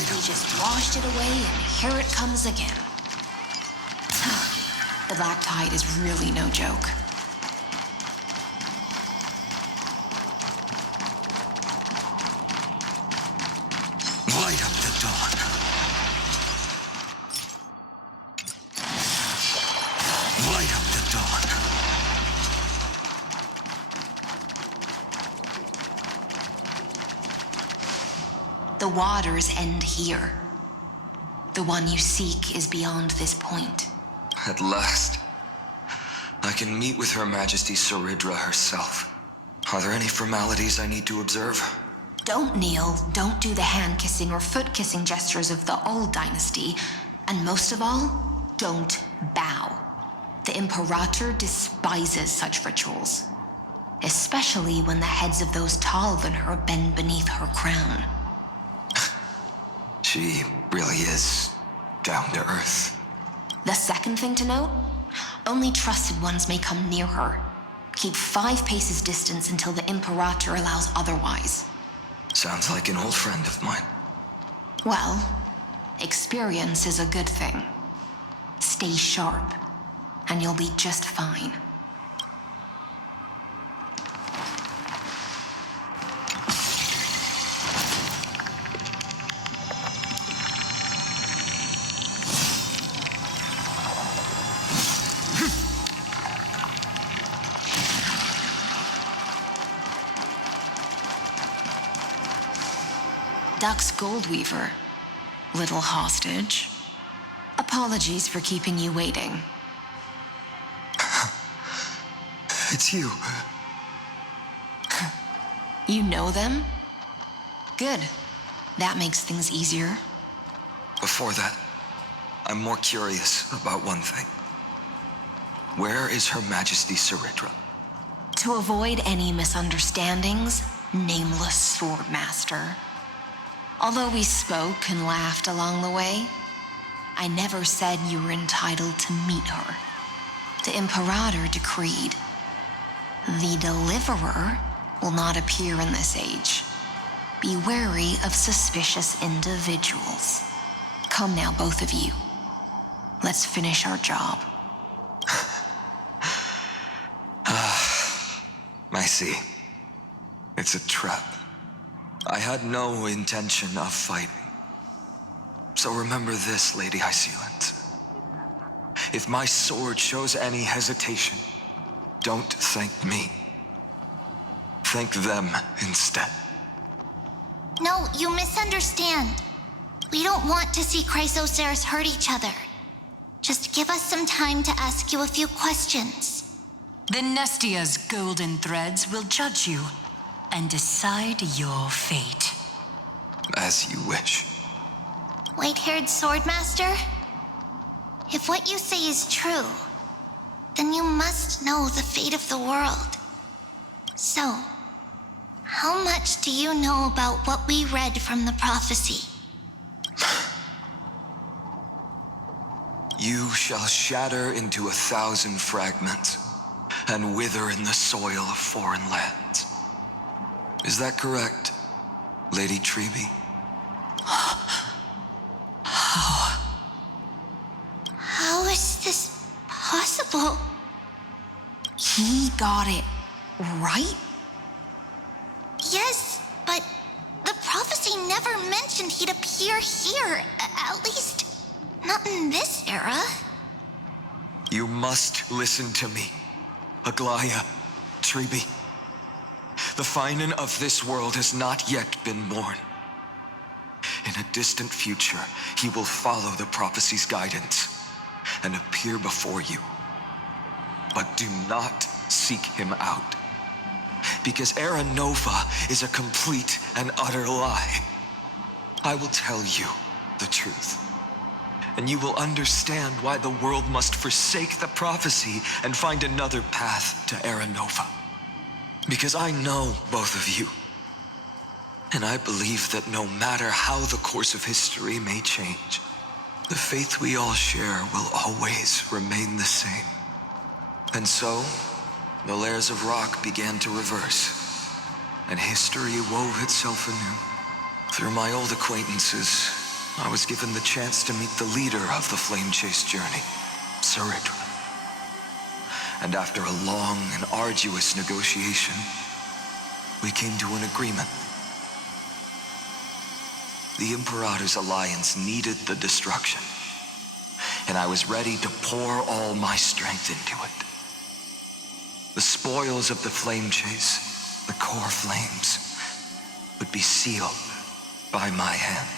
You just washed it away, and here it comes again. The black tide is really no joke. Light up the dawn. Light up the dawn. The waters end here. The one you seek is beyond this point. At last, I can meet with Her Majesty Saridra herself. Are there any formalities I need to observe? Don't kneel, don't do the hand-kissing or foot-kissing gestures of the old dynasty, and most of all, don't bow. The Imperator despises such rituals, especially when the heads of those taller than her bend beneath her crown. She really is down to earth. The second thing to note, only trusted ones may come near her. Keep 5 paces distance until the Imperator allows otherwise. Sounds like an old friend of mine. Well, experience is a good thing. Stay sharp, and you'll be just fine. Duck's Goldweaver, little hostage. Apologies for keeping you waiting. It's you. You know them? Good. That makes things easier. Before that, I'm more curious about one thing. Where is Her Majesty Saridra? To avoid any misunderstandings, nameless Swordmaster. Although we spoke and laughed along the way, I never said you were entitled to meet her. The Imperator decreed, the Deliverer will not appear in this age. Be wary of suspicious individuals. Come now, both of you. Let's finish our job. I see. It's a trap. I had no intention of fighting. So remember this, Lady Hysealant. If my sword shows any hesitation, don't thank me. Thank them instead. No, you misunderstand. We don't want to see Chrysoceres hurt each other. Just give us some time to ask you a few questions. The Nestia's golden threads will judge you and decide your fate. As you wish. White-haired Swordmaster? If what you say is true, then you must know the fate of the world. So, how much do you know about what we read from the prophecy? You shall shatter into 1,000 fragments, and wither in the soil of foreign lands. Is that correct, Lady Treby? How is this possible? He got it right? Yes, but the prophecy never mentioned he'd appear here. At least, not in this era. You must listen to me, Aglaya, Treby. The Finan of this world has not yet been born. In a distant future, he will follow the prophecy's guidance and appear before you. But do not seek him out, because Era Nova is a complete and utter lie. I will tell you the truth, and you will understand why the world must forsake the prophecy and find another path to Era Nova. Because I know both of you, and I believe that no matter how the course of history may change, the faith we all share will always remain the same. And so, the layers of rock began to reverse, and history wove itself anew. Through my old acquaintances, I was given the chance to meet the leader of the Flame Chase journey, Saridra. And after a long and arduous negotiation, we came to an agreement. The Imperator's alliance needed the destruction, and I was ready to pour all my strength into it. The spoils of the Flame Chase, the core flames, would be sealed by my hand.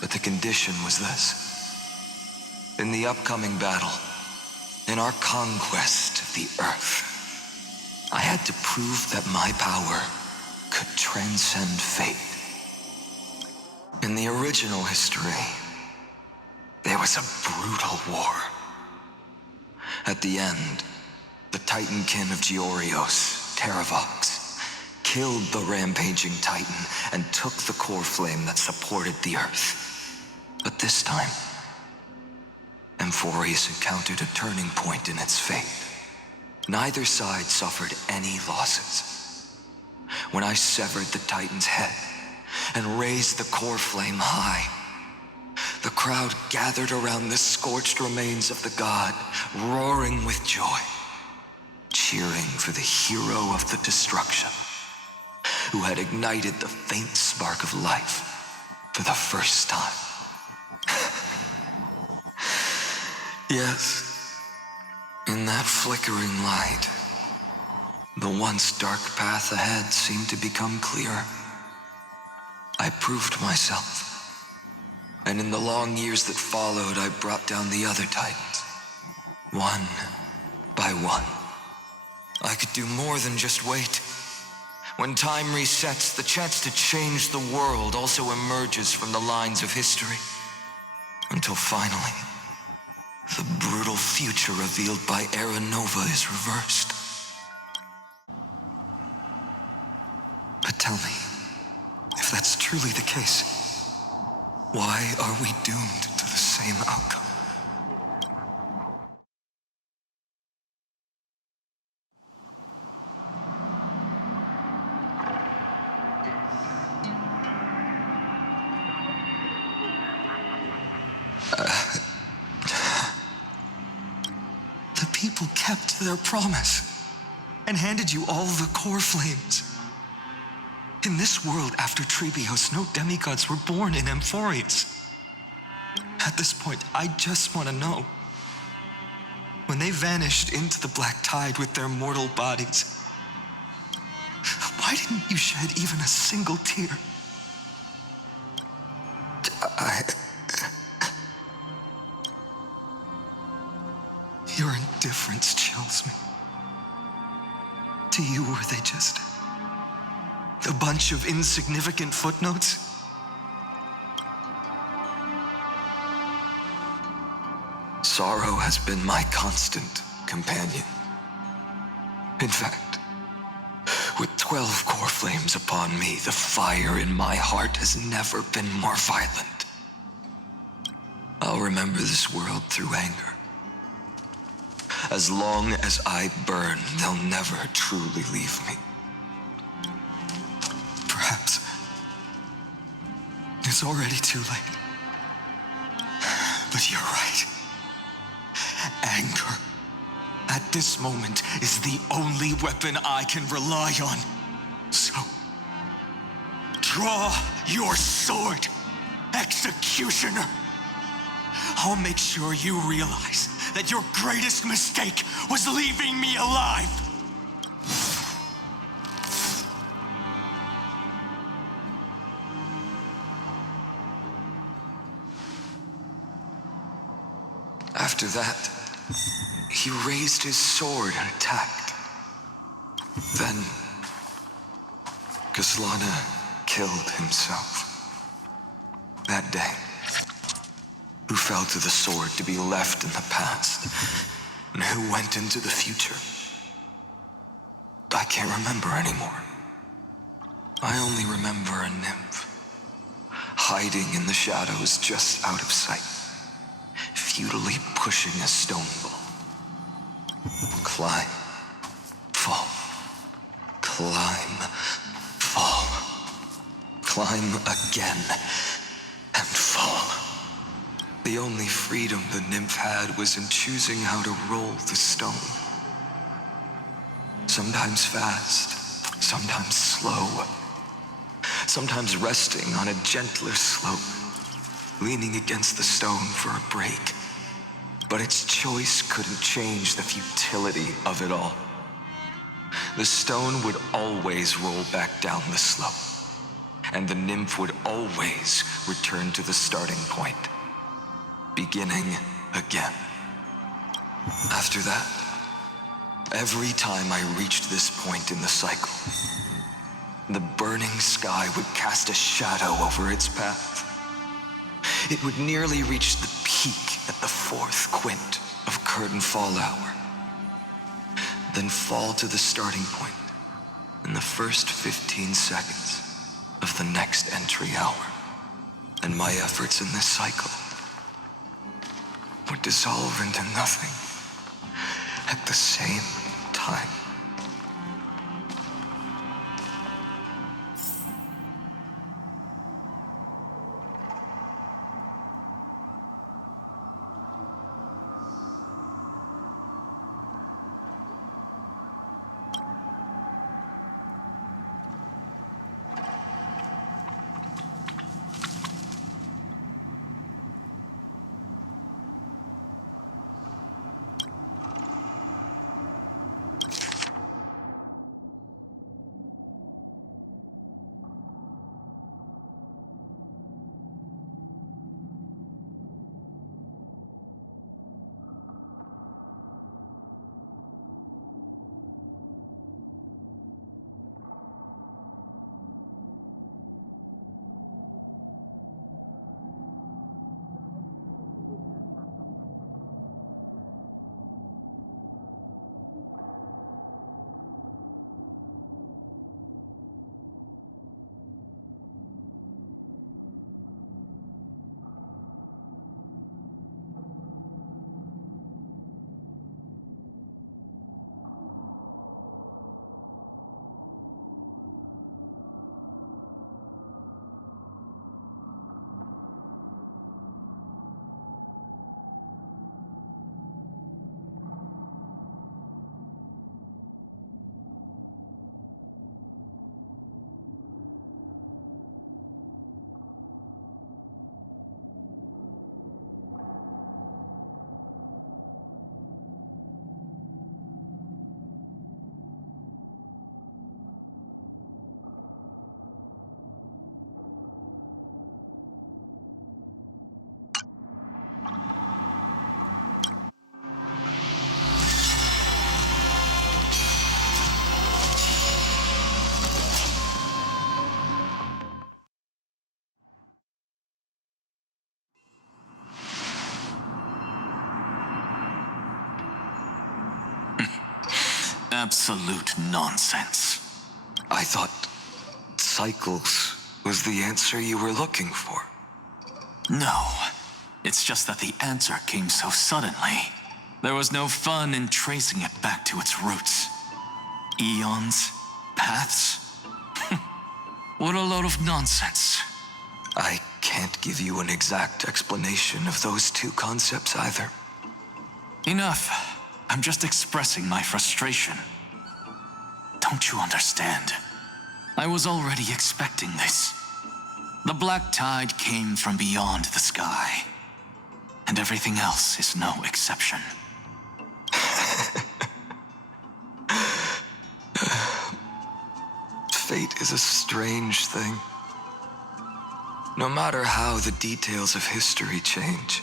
But the condition was this. In the upcoming battle, in our conquest of the Earth, I had to prove that my power could transcend fate. In the original history, there was a brutal war. At the end, the Titankin of Georios, Terravox, killed the rampaging Titan and took the core flame that supported the Earth. But this time, Amphorius encountered a turning point in its fate. Neither side suffered any losses. When I severed the Titan's head and raised the core flame high, the crowd gathered around the scorched remains of the god, roaring with joy, cheering for the hero of the destruction, who had ignited the faint spark of life for the first time. Yes, in that flickering light, the once dark path ahead seemed to become clear. I proved myself, and in the long years that followed, I brought down the other Titans, one by one. I could do more than just wait. When time resets, the chance to change the world also emerges from the lines of history, until finally, the brutal future revealed by Era Nova is reversed. But tell me, if that's truly the case, why are we doomed to the same outcome? The people kept their promise and handed you all the core flames. In this world after Trebios, no demigods were born in Amphorius. At this point, I just want to know. When they vanished into the black tide with their mortal bodies, why didn't you shed even a single tear? Your indifference chills me. To you, were they just a bunch of insignificant footnotes? Sorrow has been my constant companion. In fact, with 12 core flames upon me, the fire in my heart has never been more violent. I'll remember this world through anger. As long as I burn, they'll never truly leave me. Perhaps it's already too late. But you're right. Anger, at this moment, is the only weapon I can rely on. So, draw your sword, Executioner. I'll make sure you realize that your greatest mistake was leaving me alive. After that, he raised his sword and attacked. Then, Kaslana killed himself. That day, who fell to the sword to be left in the past, and who went into the future, I can't remember anymore. I only remember a nymph, hiding in the shadows just out of sight, futilely pushing a stone ball. Climb, fall, climb, fall, climb again, and fall. The only freedom the nymph had was in choosing how to roll the stone. Sometimes fast, sometimes slow, sometimes resting on a gentler slope, leaning against the stone for a break. But its choice couldn't change the futility of it all. The stone would always roll back down the slope, and the nymph would always return to the starting point, beginning again. After that, every time I reached this point in the cycle, the burning sky would cast a shadow over its path. It would nearly reach the peak at the 4th quint of curtain fall hour, then fall to the starting point in the first 15 seconds of the next entry hour. And my efforts in this cycle would dissolve into nothing at the same time. Absolute nonsense. I thought cycles was the answer you were looking for. No. It's just that the answer came so suddenly There was no fun in tracing it back to its roots. Eons, paths. What a load of nonsense. I can't give you an exact explanation of those two concepts either. Enough. I'm just expressing my frustration. Don't you understand? I was already expecting this. The black tide came from beyond the sky. And everything else is no exception. Fate is a strange thing. No matter how the details of history change,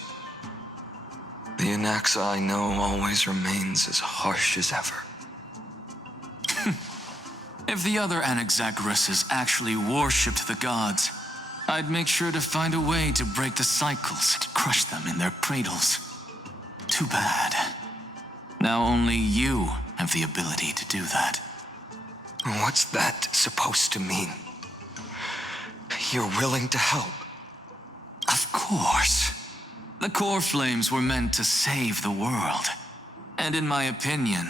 the Anaxa I know always remains as harsh as ever. If the other Anaxagoras actually worshipped the gods, I'd make sure to find a way to break the cycles and crush them in their cradles. Too bad. Now only you have the ability to do that. What's that supposed to mean? You're willing to help? Of course. The core flames were meant to save the world. And in my opinion,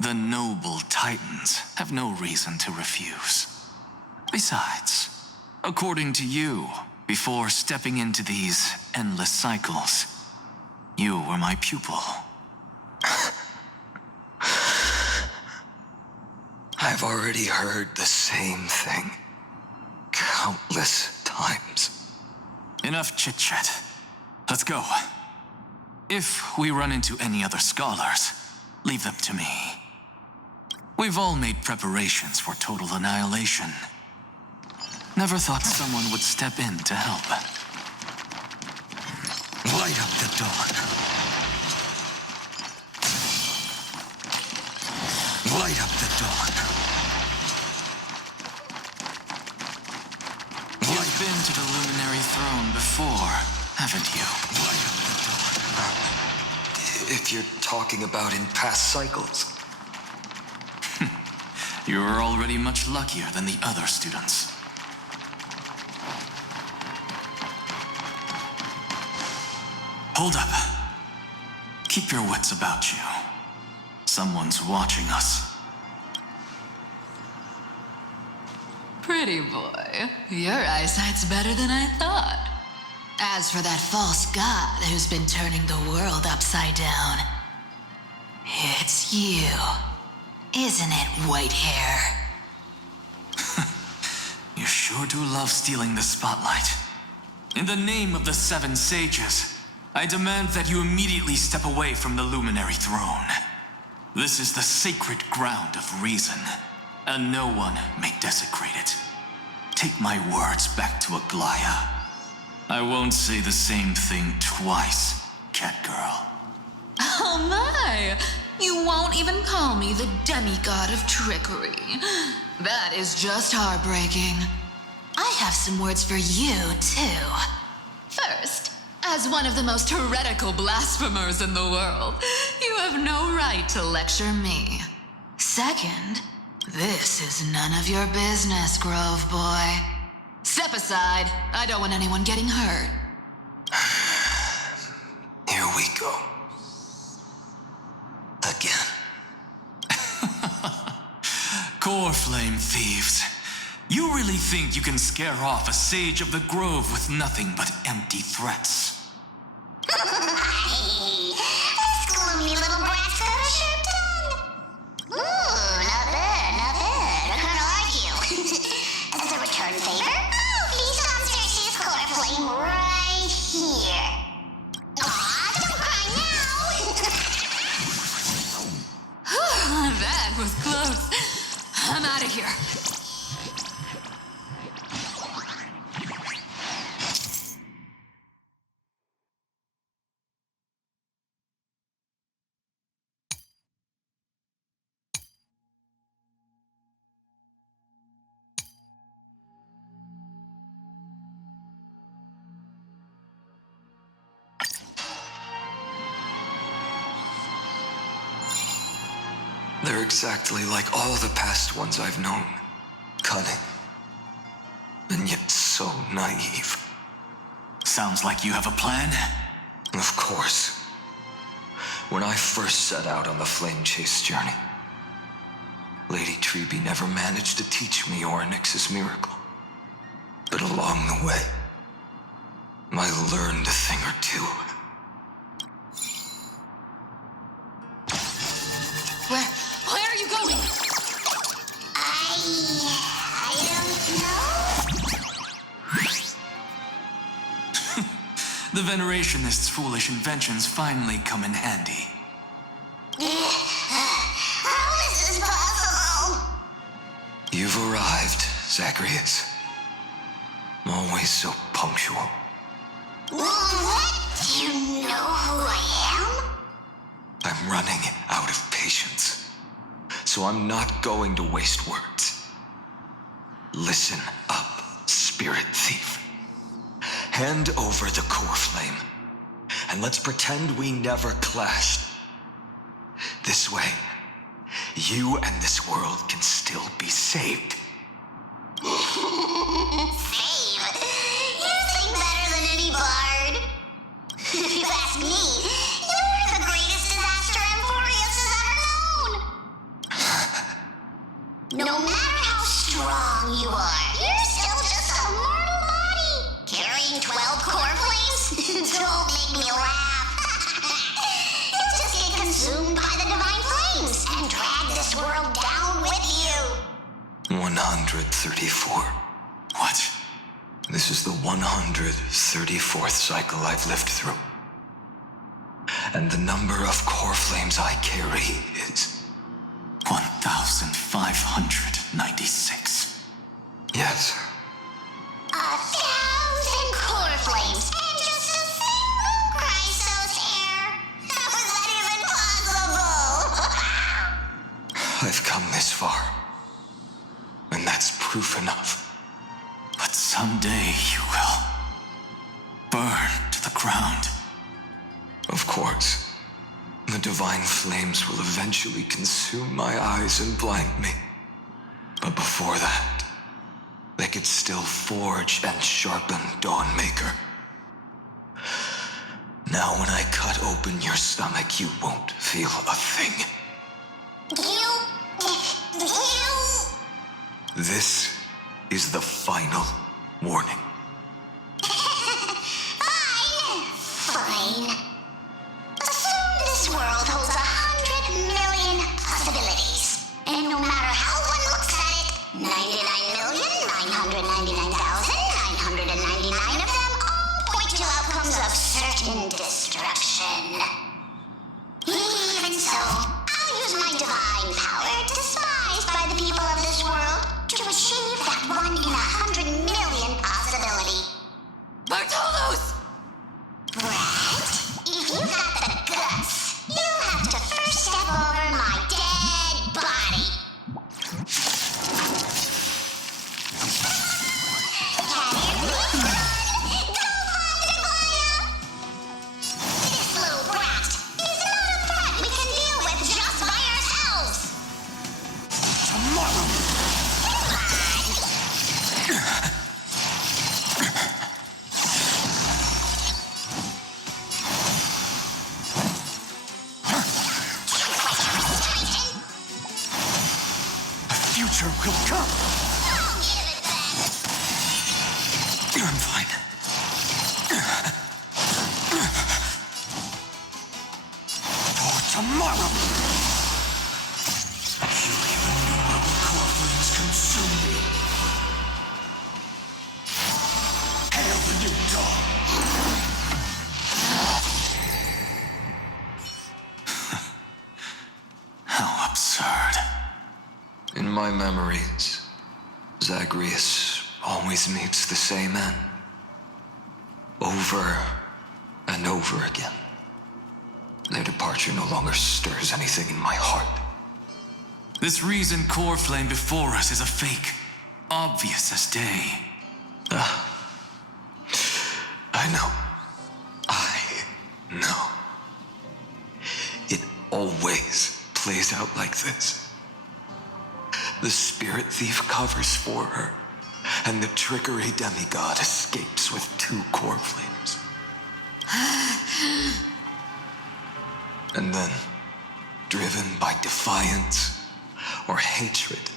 the noble titans have no reason to refuse. Besides, according to you, before stepping into these endless cycles, you were my pupil. I've already heard the same thing countless times. Enough chit-chat. Let's go. If we run into any other scholars, leave them to me. We've all made preparations for total annihilation. Never thought someone would step in to help. Light up the dawn. Light up the dawn. You've been to the Luminary Throne before, haven't you? Light up the dawn. If you're talking about in past cycles. You're already much luckier than the other students. Hold up. Keep your wits about you. Someone's watching us. Pretty boy, your eyesight's better than I thought. As for that false god who's been turning the world upside down, it's you, isn't it, white hair? You sure do love stealing the spotlight. In the name of the Seven Sages, I demand that you immediately step away from the Luminary Throne. This is the sacred ground of reason, and no one may desecrate it. Take my words back to Aglaya. I won't say the same thing twice, Catgirl. Oh my! You won't even call me the demigod of trickery. That is just heartbreaking. I have some words for you, too. First, as one of the most heretical blasphemers in the world, you have no right to lecture me. Second, this is none of your business, Grove Boy. Step aside. I don't want anyone getting hurt. Here we go. Again. Core flame thieves. You really think you can scare off a sage of the grove with nothing but empty threats? This gloomy little brat's got a sharp tongue. Ooh, not bad, not bad. I kinda like you. As a return favor, please come search this core flame right here. Aw, don't cry now. That was close. I'm out of here. They're exactly like all the past ones I've known. Cunning. And yet so naive. Sounds like you have a plan. Of course. When I first set out on the flame chase journey, Lady Treby never managed to teach me Orynyx's miracle. But along the way, I learned a thing or two. Where are you going? I don't know. The Venerationists' foolish inventions finally come in handy. How is this possible? You've arrived, Zagreus. Always so punctual. What? Do you know who I am? I'm running out of patience, so I'm not going to waste words. Listen up, Spirit Thief. Hand over the core flame, and let's pretend we never clashed. This way, you and this world can still be saved. Save? You sing better than any bard. If you ask me, you're the greatest disaster Emporius has ever known. No matter how strong you are, you're still just a mortal body. Carrying 12 core flames? Don't make me laugh. You'll just get consumed by the divine flames and drag this world down with you. 134. What? This is the 134th cycle I've lived through. And the number of core flames I carry is... 1,596. Yes. 1,000 core flames and just a single Chrysos hair. How is that even possible? I've come this far. And that's proof enough. But someday you will burn to the ground. Of course. The divine flames will eventually consume my eyes and blind me. But before that, they could still forge and sharpen Dawnmaker. Now when I cut open your stomach, you won't feel a thing. You... This is the final warning. Fine. Assume this world holds 100 million possibilities. And no matter how one looks at it, 99,999,999 of them all point to outcomes of certain destruction. Even so, I'll use my divine power, despised by the people of this world, to achieve that 1 in 100 million possibility. Bartolos! Brett, if you've got the guts, you'll have to first step over my dead body. This little brat is not a threat we can deal with just by ourselves. Tomorrow! The future will come. I'll give it back. I'm fine. For tomorrow! You even innumerable core flames consume me. Hail the new dawn! How absurd. In my memories, Zagreus always meets the same end. Over and over again. Their departure no longer stirs anything in my heart. This reason core flame before us is a fake. Obvious as day. I know. I know. It always plays out like this. The Spirit Thief covers for her, and the trickery demigod escapes with 2 core flames. And then, driven by defiance or hatred,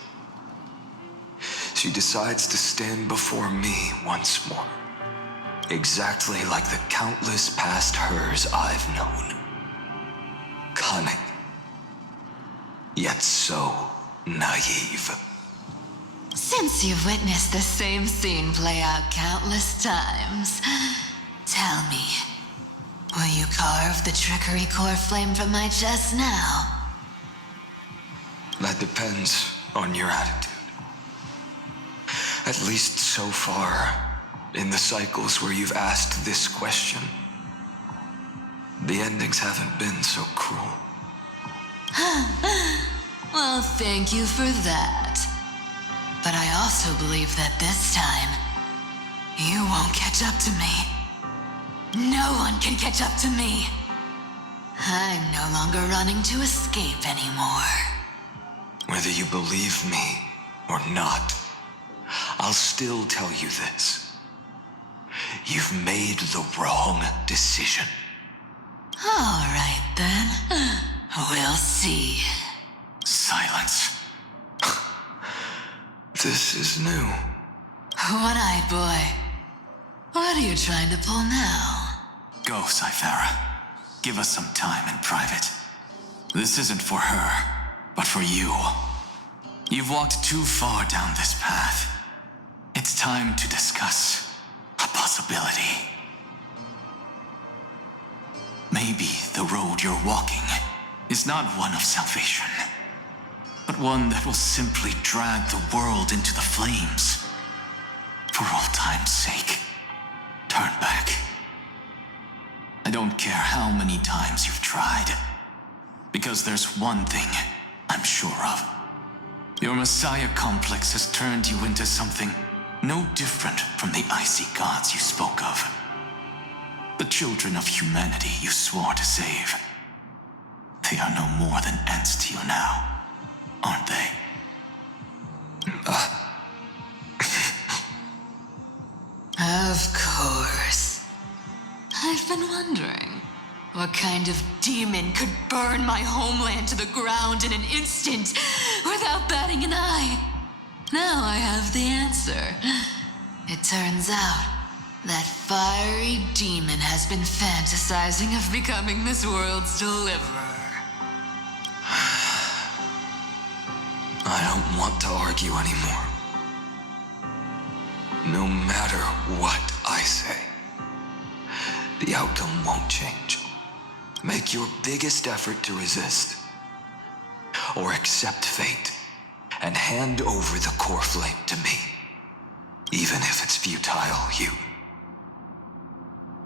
she decides to stand before me once more. Exactly like the countless past hers I've known. Cunning, yet so naive. Since you've witnessed the same scene play out countless times, tell me, will you carve the trickery core flame from my chest now? That depends on your attitude. At least so far, in the cycles where you've asked this question, the endings haven't been so cruel. Well, thank you for that. But I also believe that this time, you won't catch up to me. No one can catch up to me. I'm no longer running to escape anymore. Whether you believe me or not, I'll still tell you this. You've made the wrong decision. All right, then. We'll see. Silence. This is new. One-eyed boy. What are you trying to pull now? Go, Cyphera. Give us some time in private. This isn't for her, but for you. You've walked too far down this path. It's time to discuss a possibility. Maybe the road you're walking is not one of salvation, but one that will simply drag the world into the flames. For all time's sake, turn back. I don't care how many times you've tried, because there's one thing I'm sure of. Your Messiah complex has turned you into something no different from the icy gods you spoke of. The children of humanity you swore to save. They are no more than ants to you now, aren't they? Of course. I've been wondering, what kind of demon could burn my homeland to the ground in an instant without batting an eye? Now I have the answer. It turns out that fiery demon has been fantasizing of becoming this world's deliverer. I don't want to argue anymore. No matter what I say, the outcome won't change. Make your biggest effort to resist, or accept fate, and hand over the core flame to me, even if it's futile, you.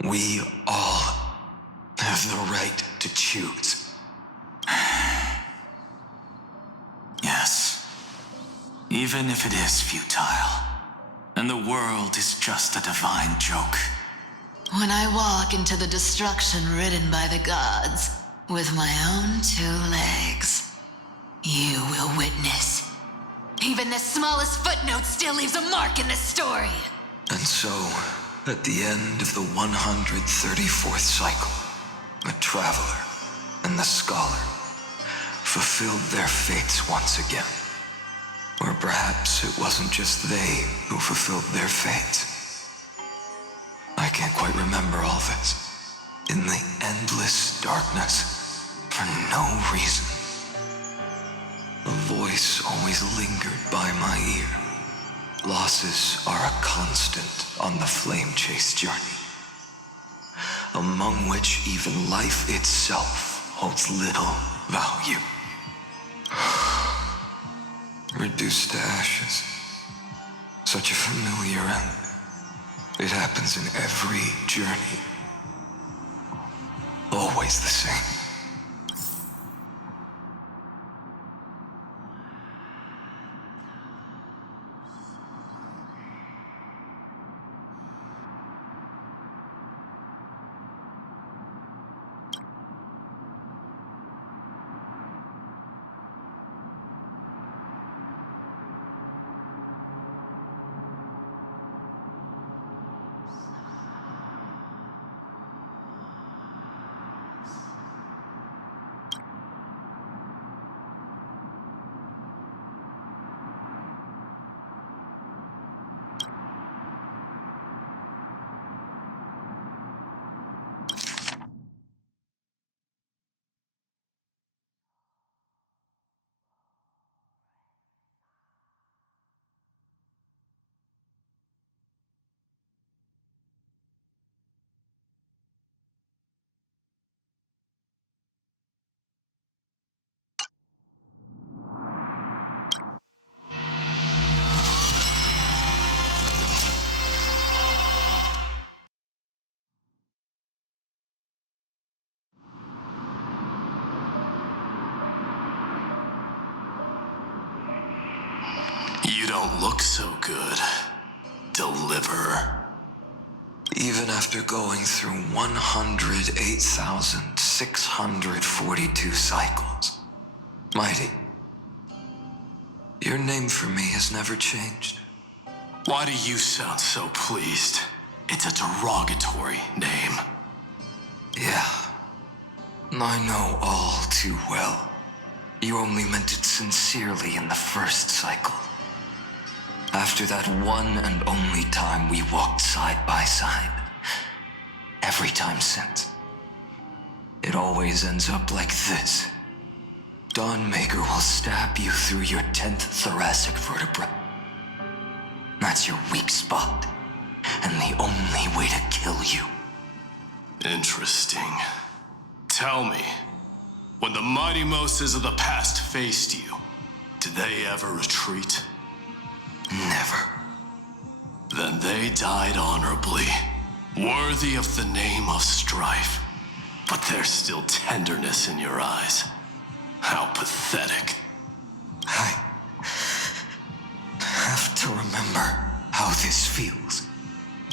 We all have the right to choose. Yes. Even if it is futile, and the world is just a divine joke. When I walk into the destruction ridden by the gods, with my own 2 legs, you will witness. Even the smallest footnote still leaves a mark in this story. And so, at the end of the 134th cycle, the Traveler and the Scholar fulfilled their fates once again. Or perhaps it wasn't just they who fulfilled their fates. I can't quite remember all this. In the endless darkness, for no reason, a voice always lingered by my ear. Losses are a constant on the flame chase journey, among which even life itself holds little value. Reduced to ashes. Such a familiar end. It happens in every journey. Always the same. don't look so good, Deliverer. Even after going through 108,642 cycles, Mighty, your name for me has never changed. Why do you sound so pleased? It's a derogatory name. Yeah, I know all too well. You only meant it sincerely in the first cycle. After that one and only time we walked side by side. Every time since. It always ends up like this. Dawnmaker will stab you through your 10th thoracic vertebra. That's your weak spot, and the only way to kill you. Interesting. Tell me, when the mighty Moses of the past faced you, did they ever retreat? Never. Then they died honorably, worthy of the name of strife. But there's still tenderness in your eyes. How pathetic. I have to remember how this feels.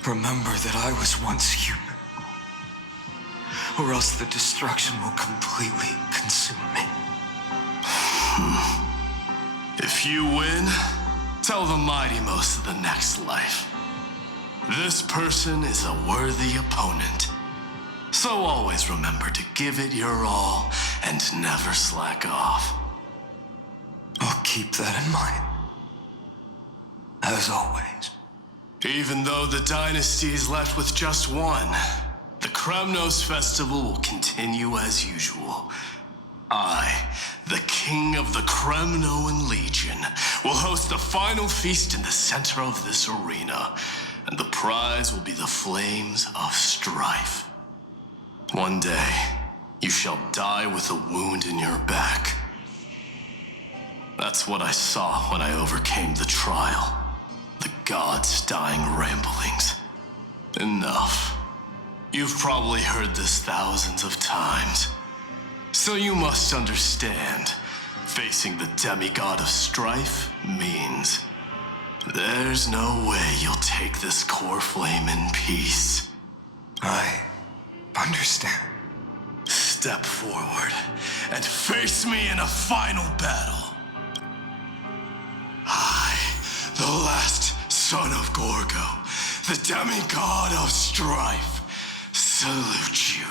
Remember that I was once human. Or else the destruction will completely consume me. If you win, tell the mighty most of the next life. This person is a worthy opponent. So always remember to give it your all and never slack off. I'll keep that in mind. As always. Even though the dynasty is left with just one, the Kremnos festival will continue as usual. I, the king of the Kremnoan Legion, will host the final feast in the center of this arena, and the prize will be the flames of strife. One day, you shall die with a wound in your back. That's what I saw when I overcame the trial. The gods' dying ramblings. Enough. You've probably heard this thousands of times. So you must understand, facing the demigod of strife means there's no way you'll take this core flame in peace. I understand. Step forward and face me in a final battle. I, the last son of Gorgo, the demigod of strife, salute you.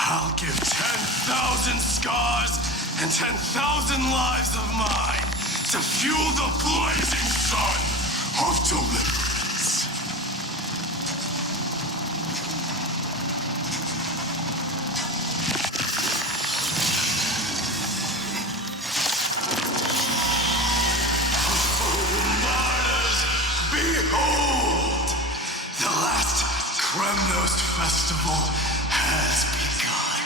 I'll give 10,000 scars and 10,000 lives of mine to fuel the blazing sun of deliverance. Behold! The last Kremnos festival has begun.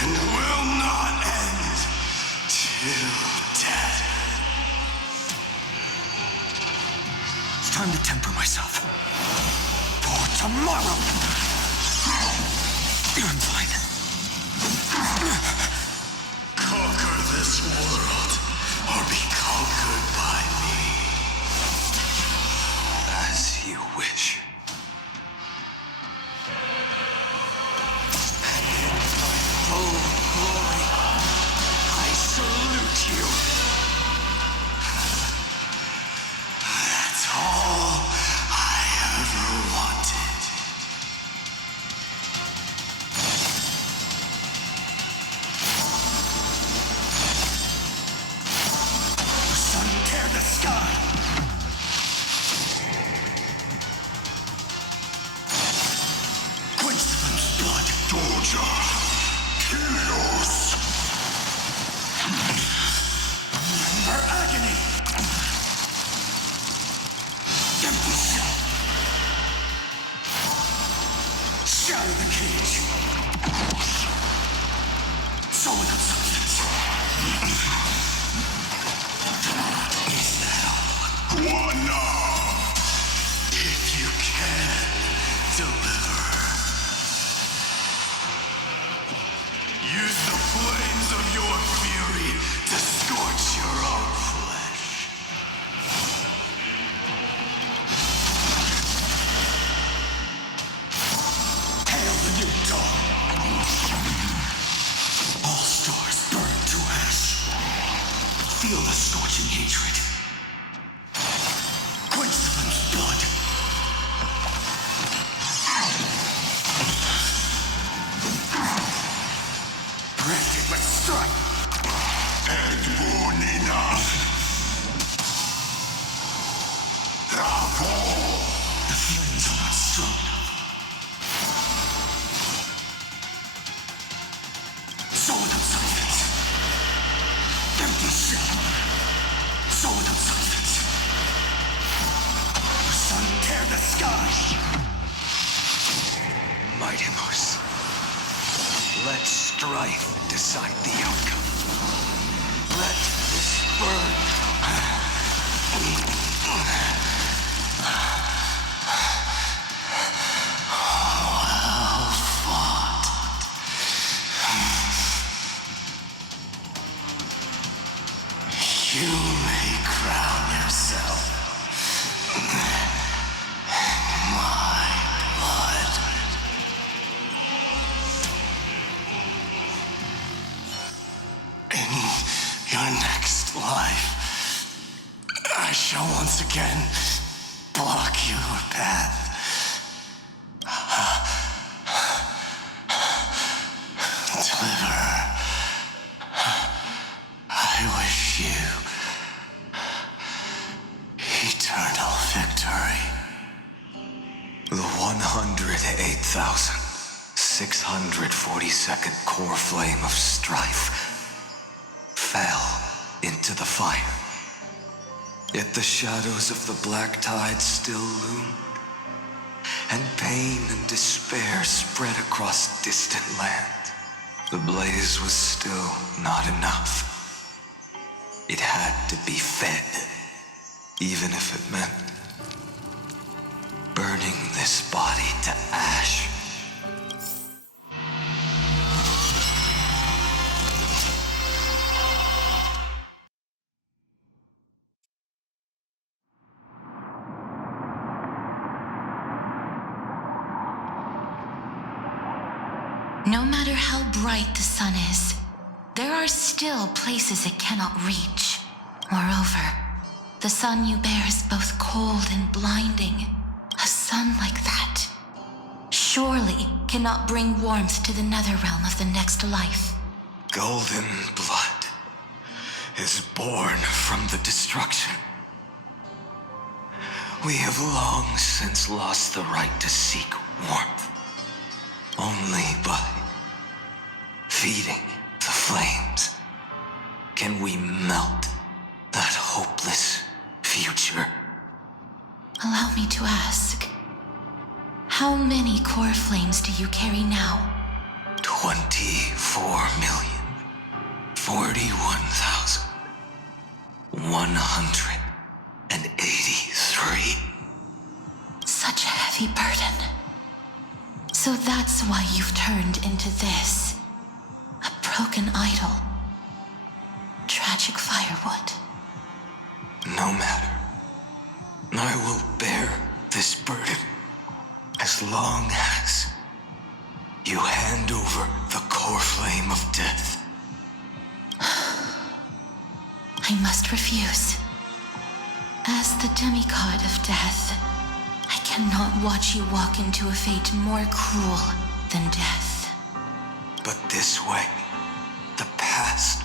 And will not end till death. It's time to temper myself. For tomorrow. I'm fine. Conquer this world, or be conquered by me. As you wish. Full glory, I salute you. That's all I ever wanted. Sun, tear the sky. Quince's blood, Georgia. Chaos. Remember agony. Empty shell. Shatter the cage. Solid substance. Is that all? Guana! If you can, deliver. Use the flames of your fury to scorch your own flesh. Hail the new dawn. All stars burn to ash. Feel the scorching hatred. Quench them's blood. Granted, let's strike. And Bonina. The flames are not strong enough. So without substance. Empty shell. So without substance. The sun tear the sky. Mighty Horse. Let strife decide the outcome. Let this burn. Well fought. You may crown yourself my blood. In your next life, I shall once again block your path. Deliver. I wish you eternal victory. The 108,642nd core flame of strife fell into the fire. Yet the shadows of the black tide still loomed, and pain and despair spread across distant lands. The blaze was still not enough. It had to be fed, even if it meant burning this body to ash. No matter how bright the sun is, there are still places it cannot reach. Moreover, the sun you bear is both cold and blinding. A sun like that surely cannot bring warmth to the nether realm of the next life. Golden blood is born from the destruction. We have long since lost the right to seek warmth. Only by feeding the flames can we melt that hopeless future. Allow me to ask, how many core flames do you carry now? 24,041,183. Such a heavy burden. So that's why you've turned into this. A broken idol. Tragic firewood. No matter. I will bear this burden as long as you hand over the core flame of death. I must refuse. As the demigod of death, I cannot watch you walk into a fate more cruel than death. But this way, the past,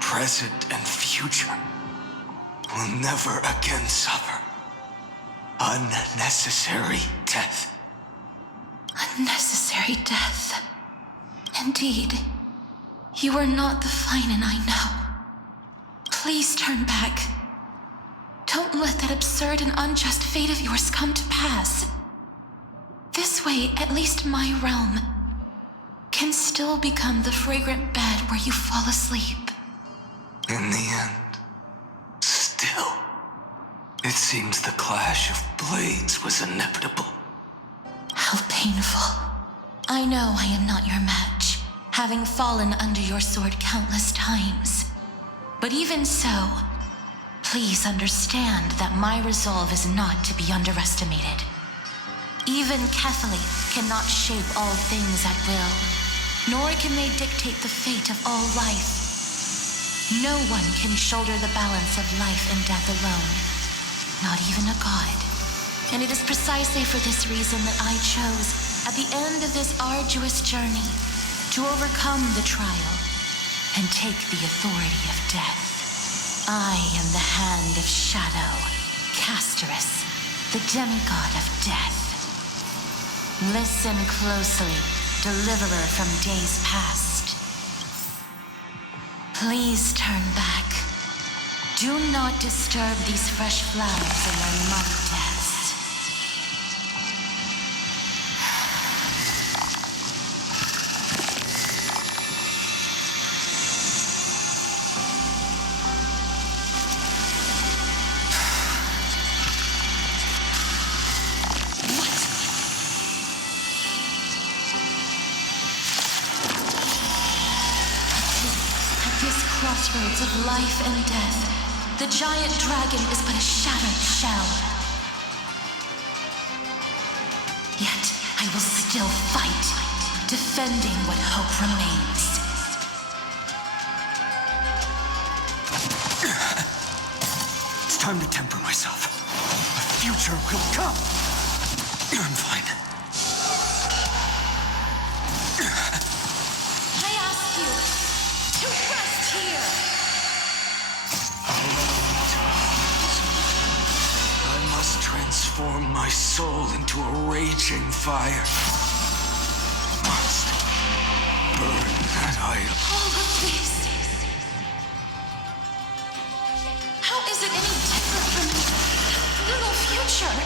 present, and future will never again suffer unnecessary death. Unnecessary death. Indeed, you are not the Finan I know. Please turn back. Don't let that absurd and unjust fate of yours come to pass. This way, at least my realm can still become the fragrant bed where you fall asleep. In the end, still, it seems the clash of blades was inevitable. How painful. I know I am not your match. having fallen under your sword countless times. But even so, please understand that my resolve is not to be underestimated. Even Catholic cannot shape all things at will, nor can they dictate the fate of all life. No one can shoulder the balance of life and death alone, not even a god. And it is precisely for this reason that I chose, at the end of this arduous journey, to overcome the trial and take the authority of death. I am the Hand of Shadow, Castorus, the demigod of death. Listen closely, deliverer from days past. Please turn back. Do not disturb these fresh flowers in their muddy deaths. Crossroads of life and death, the giant dragon is but a shattered shell. Yet I will still fight, defending what hope remains. It's time to temper myself. A future will come. I'm fine. I ask you to rest here. I must transform my soul into a raging fire. Must burn that idol. All of this. How is it any different from the little future?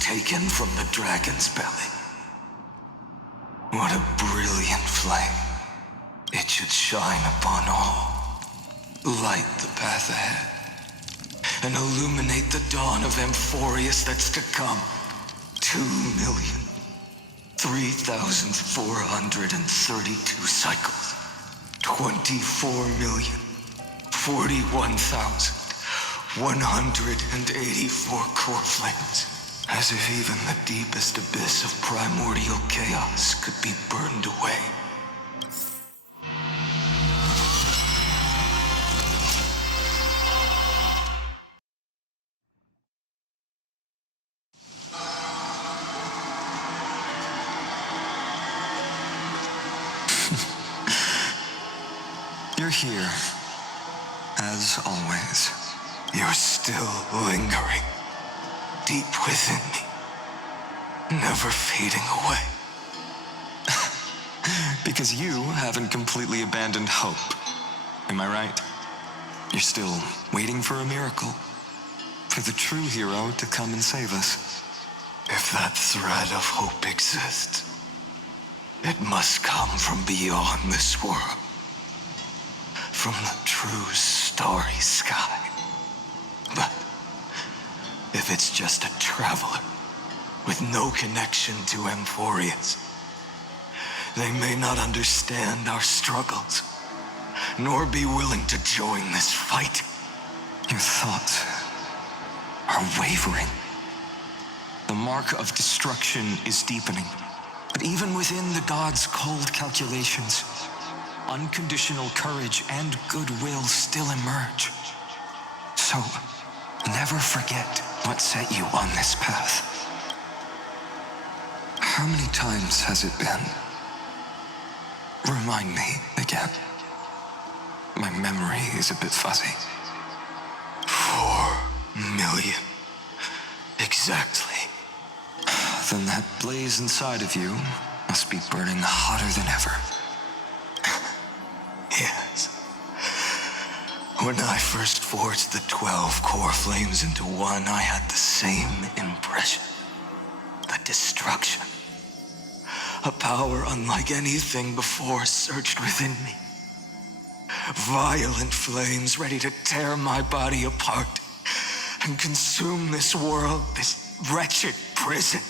Taken from the dragon's belly. What a brilliant flame. It should shine upon all, light the path ahead, and illuminate the dawn of Amphorius that's to come. 2,03,432 cycles. 24,041,184 core flames. As if even the deepest abyss of primordial chaos could be burned away. You're here, as always. You're still lingering. Deep within me, never fading away. Because you haven't completely abandoned hope. Am I right? You're still waiting for a miracle. For the true hero to come and save us. If that thread of hope exists, it must come from beyond this world. From the true starry sky. But if it's just a traveler, with no connection to Amphorius. They may not understand our struggles, nor be willing to join this fight. Your thoughts are wavering. The mark of destruction is deepening. But even within the gods' cold calculations, unconditional courage and goodwill still emerge. So, never forget what set you on this path. How many times has it been? Remind me again. My memory is a bit fuzzy. 4 million. Exactly. Then that blaze inside of you must be burning hotter than ever. Yes. When I first forged the 12 core flames into one, I had the same impression. The destruction. A power unlike anything before surged within me. Violent flames ready to tear my body apart and consume this world, this wretched prison.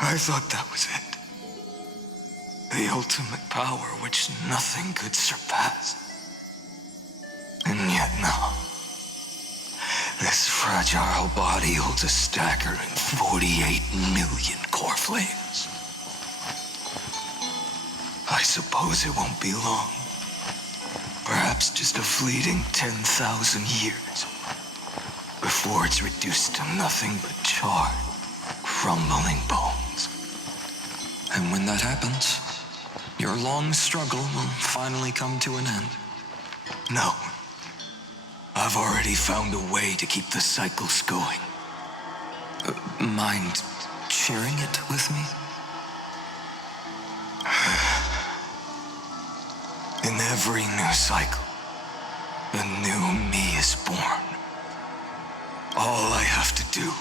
I thought that was it. The ultimate power which nothing could surpass. And yet now, this fragile body holds a staggering 48 million core flames. I suppose it won't be long. Perhaps just a fleeting 10,000 years before it's reduced to nothing but charred, crumbling bones. And when that happens, your long struggle will finally come to an end. No. I've already found a way to keep the cycles going. Mind sharing it with me? In every new cycle, a new me is born. All I have to do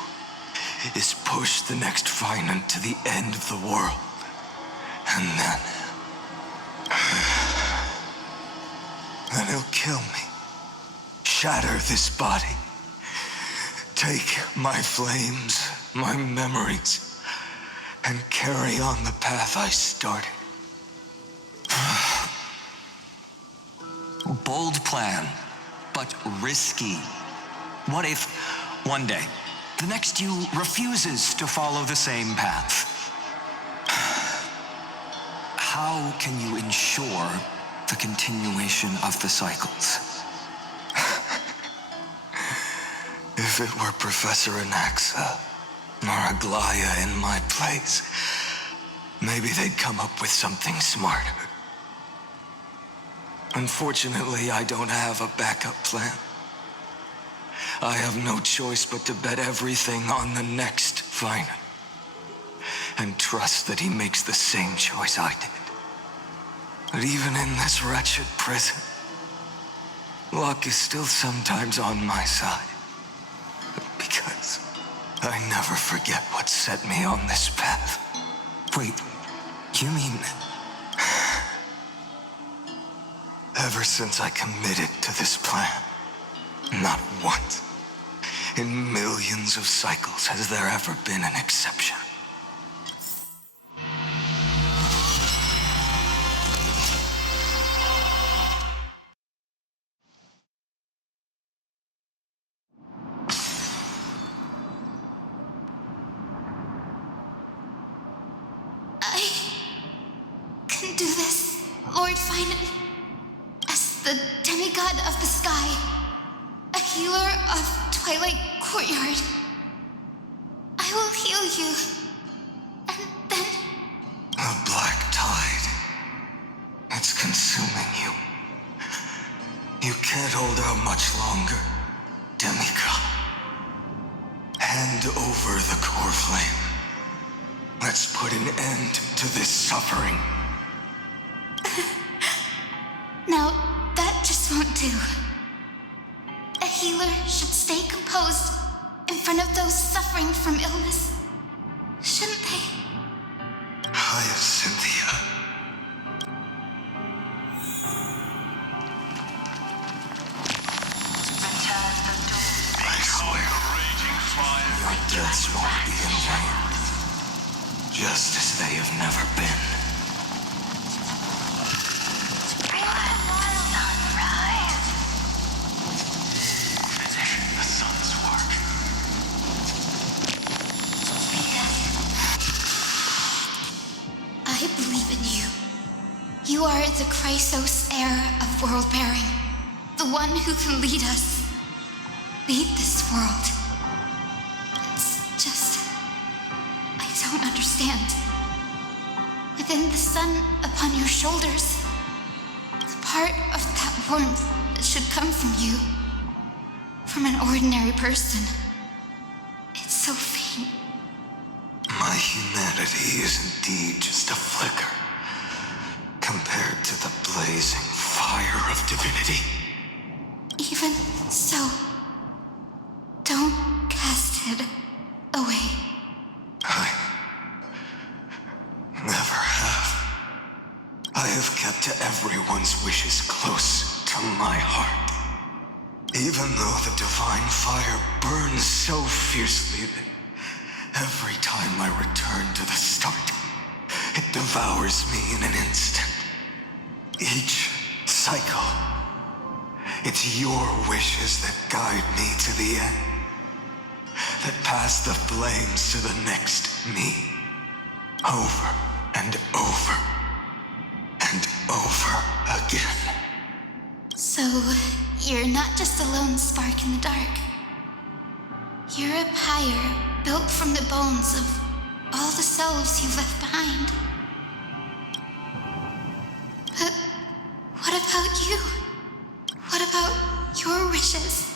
is push the next finite to the end of the world. And then he'll kill me. Shatter this body. Take my flames, my memories, and carry on the path I started. Bold plan, but risky. What if, one day, the next you refuses to follow the same path? How can you ensure the continuation of the cycles? If it were Professor Anaxa or Aglaya in my place, maybe they'd come up with something smarter. Unfortunately, I don't have a backup plan. I have no choice but to bet everything on the next finite and trust that he makes the same choice I did. But even in this wretched prison, luck is still sometimes on my side. Because I never forget what set me on this path. Wait, you mean... Ever since I committed to this plan, not once, in millions of cycles, has there ever been an exception. I can do this, Lord Finite. As the demigod of the sky, a healer of Twilight Courtyard. I will heal you, and then... A black tide. It's consuming you. You can't hold out much longer, demigod. Hand over the core flame. Let's put an end to this suffering. No, that just won't do. A healer should stay composed in front of those suffering from illness. Shouldn't they? Cynthia. I swear, your deaths won't just as they have never been. Finish the sun's work. I believe in you. You are the Chrysos heir of world-bearing. The one who can lead us. Lead this world. It's just... I don't understand. Within the sun upon your shoulders, the part of that warmth that should come from you, from an ordinary person, it's so faint. My humanity is indeed just a flicker compared to the blazing fire of divinity. Even so, don't cast it away. I never have. I have kept everyone's wishes close to my heart. Even though the divine fire burns so fiercely that every time I return to the start, it devours me in an instant. Each cycle, it's your wishes that guide me to the end, that pass the flames to the next me, over and over and over again. So, you're not just a lone spark in the dark. You're a pyre built from the bones of all the selves you've left behind. But what about you? What about your wishes?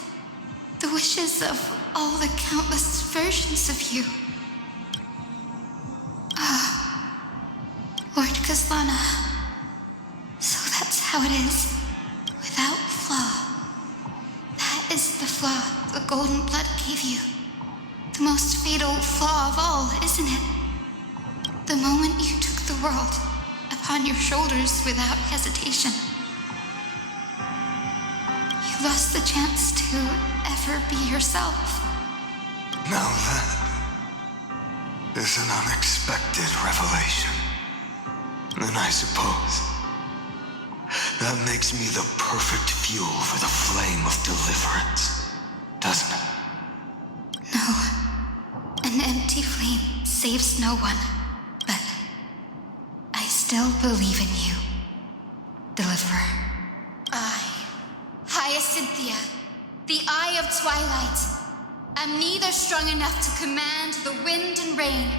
The wishes of all the countless versions of you. Lord Kazlana. So that's how it is. Without flaw. That is the flaw the golden blood gave you. The most fatal flaw of all, isn't it? The moment you took the world upon your shoulders without hesitation. You lost the chance to ever be yourself. Now that is an unexpected revelation. Then I suppose that makes me the perfect fuel for the flame of deliverance, doesn't it? No. An empty flame saves no one. But I still believe in you, Deliverer. I, Hyacinthia, the Eye of Twilight, am neither strong enough to command the wind and rain,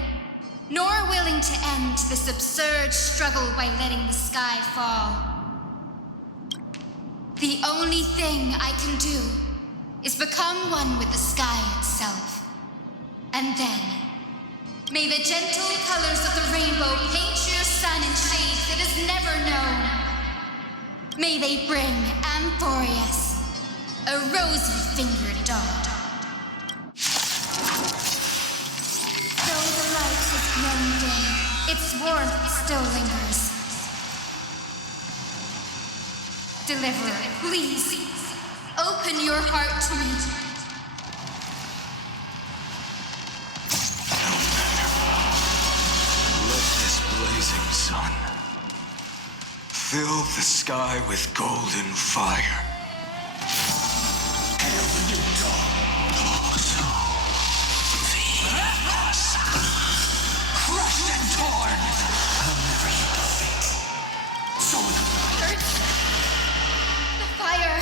nor willing to end this absurd struggle by letting the sky fall. The only thing I can do is become one with the sky itself. And then, may the gentle colors of the rainbow paint your sun in shades it has never known. May they bring Amphorius a rosy-fingered dawn. Though the light has grown dim, its warmth still lingers. Deliverer, please, open your heart to me. Let this blazing sun fill the sky with golden fire. Hail the new dawn. Crushed and torn. I'll never hit the fate. So The fire.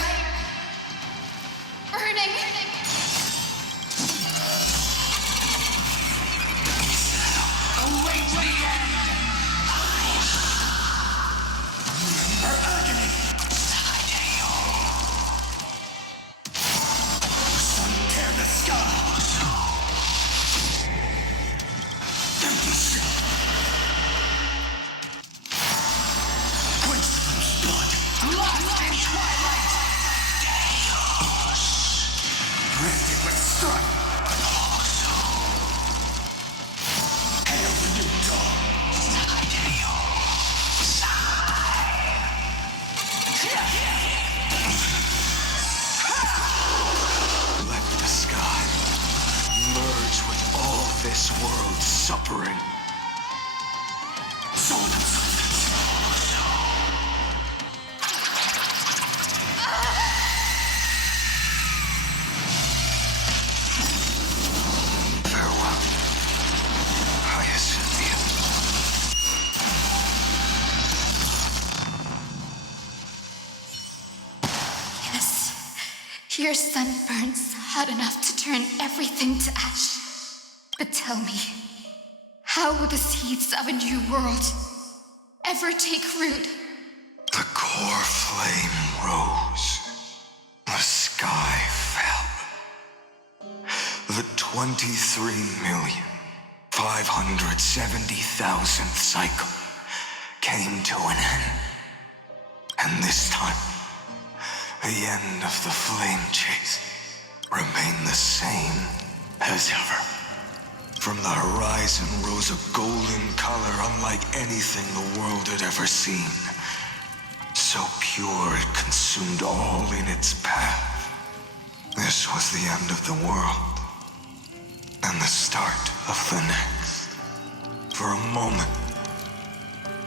Burning. await the end. Her agony. Sun tear the sky. Empty shell. Quench loose blood. Lost in twilight. Chaos. Rifted with strife. Hail the new dawn. Let the sky merge with all this world's suffering. Your sunburns hot enough to turn everything to ash. But tell me, how will the seeds of a new world ever take root? The core flame rose. The sky fell. The 23,570,000th cycle came to an end. And this time, the end of the flame chase remained the same as ever. From the horizon rose a golden color unlike anything the world had ever seen. So pure it consumed all in its path. This was the end of the world, and the start of the next. For a moment,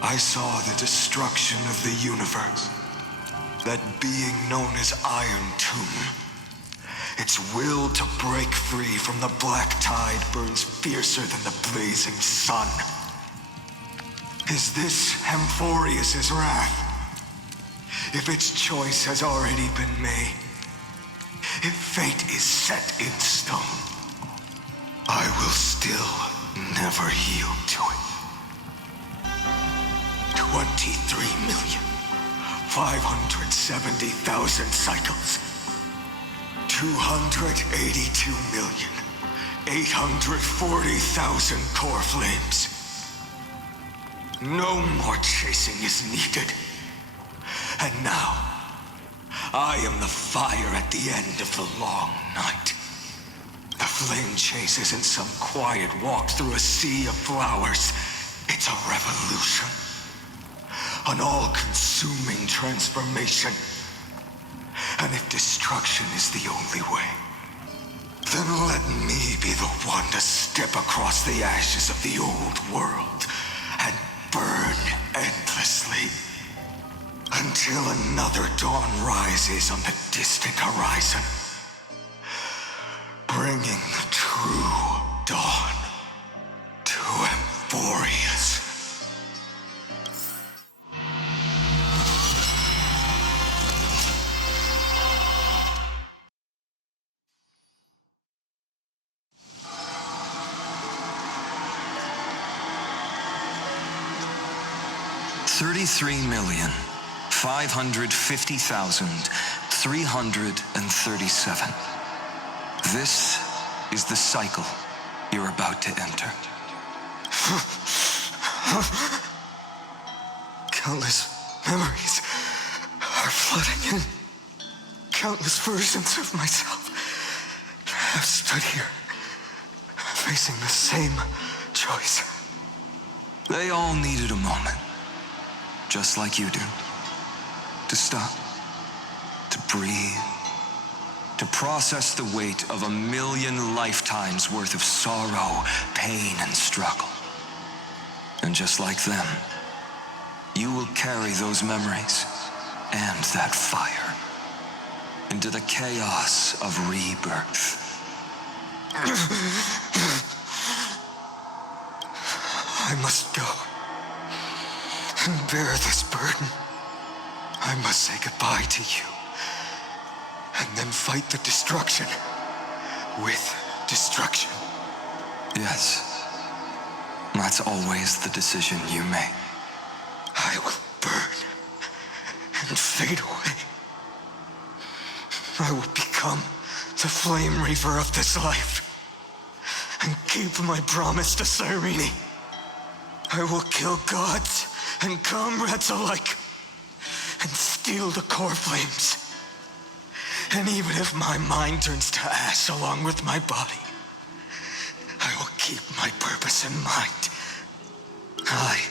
I saw the destruction of the universe. That being known as Iron Tomb. Its will to break free from the black tide burns fiercer than the blazing sun. Is this Amphorius's wrath? If its choice has already been made, if fate is set in stone, I will still never yield to it. 23,570,000 cycles. 282,840,000 core flames. No more chasing is needed. And now, I am the fire at the end of the long night. The flame chase isn't some quiet walk through a sea of flowers. It's a revolution. An all-consuming transformation. And if destruction is the only way, then let me be the one to step across the ashes of the old world and burn endlessly until another dawn rises on the distant horizon, bringing the true dawn to Amphorius. $33,550,337. This is the cycle you're about to enter. Countless memories are flooding in. Countless versions of myself have stood here, facing the same choice. They all needed a moment, just like you do. To stop, to breathe, to process the weight of 1,000,000 lifetimes worth of sorrow, pain, and struggle. And just like them, you will carry those memories and that fire into the chaos of rebirth. I must go and bear this burden. I must say goodbye to you, and then fight the destruction with destruction. Yes, that's always the decision you make. I will burn and fade away. I will become the flame reaver of this life and keep my promise to Cyrene. I will kill gods and comrades alike and steal the core flames. And even if my mind turns to ash along with my body, I will keep my purpose in mind. I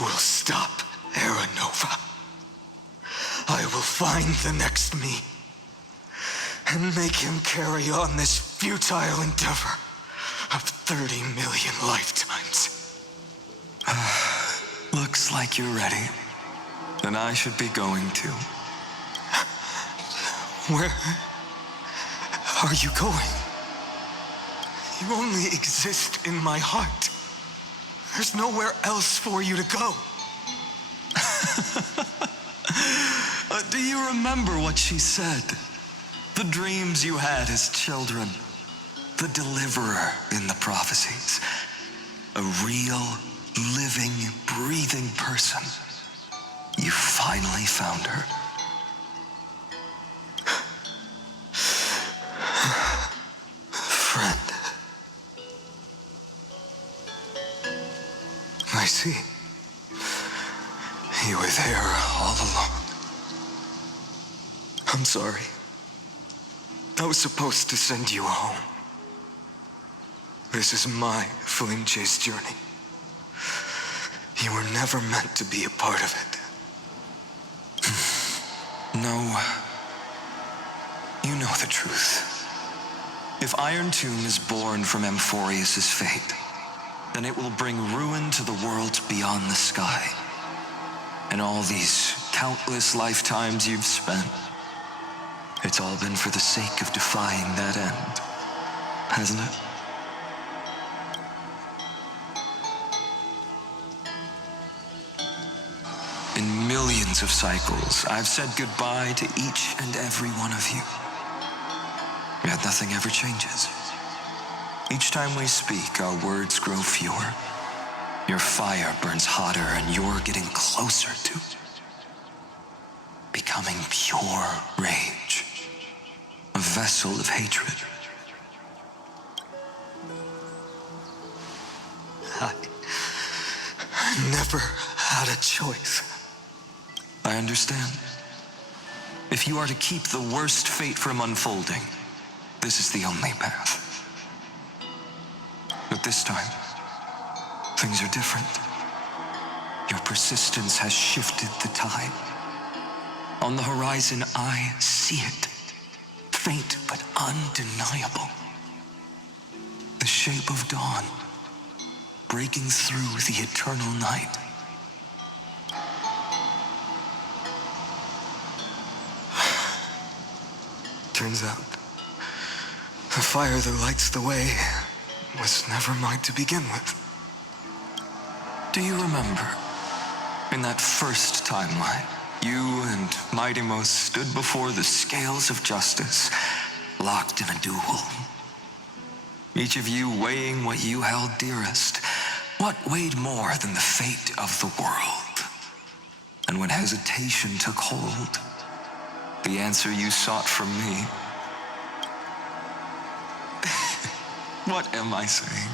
will stop Era Nova. I will find the next me and make him carry on this futile endeavor of 30 million lifetimes. Looks like you're ready. Then I should be going too. Where are you going? You only exist in my heart. There's nowhere else for you to go. Do you remember what she said? The dreams you had as children. The deliverer in the prophecies. A real, living, breathing person. You finally found her. Friend. I see. You were there all along. I'm sorry. I was supposed to send you home. This is my flame chase journey. You were never meant to be a part of it. No. You know the truth. If Iron Tomb is born from Amphorius' fate, then it will bring ruin to the worlds beyond the sky. And all these countless lifetimes you've spent, it's all been for the sake of defying that end, hasn't it? In millions of cycles, I've said goodbye to each and every one of you. Yet nothing ever changes. Each time we speak, our words grow fewer. Your fire burns hotter, and you're getting closer to becoming pure rage. A vessel of hatred. I never had a choice. I understand. If you are to keep the worst fate from unfolding, this is the only path. But this time, things are different. Your persistence has shifted the tide. On the horizon, I see it. Faint but undeniable. The shape of dawn, breaking through the eternal night. Turns out, the fire that lights the way was never mine to begin with. Do you remember, in that first timeline, you and Mightymost stood before the scales of justice, locked in a duel? Each of you weighing what you held dearest. What weighed more than the fate of the world? And when hesitation took hold, the answer you sought from me. What am I saying?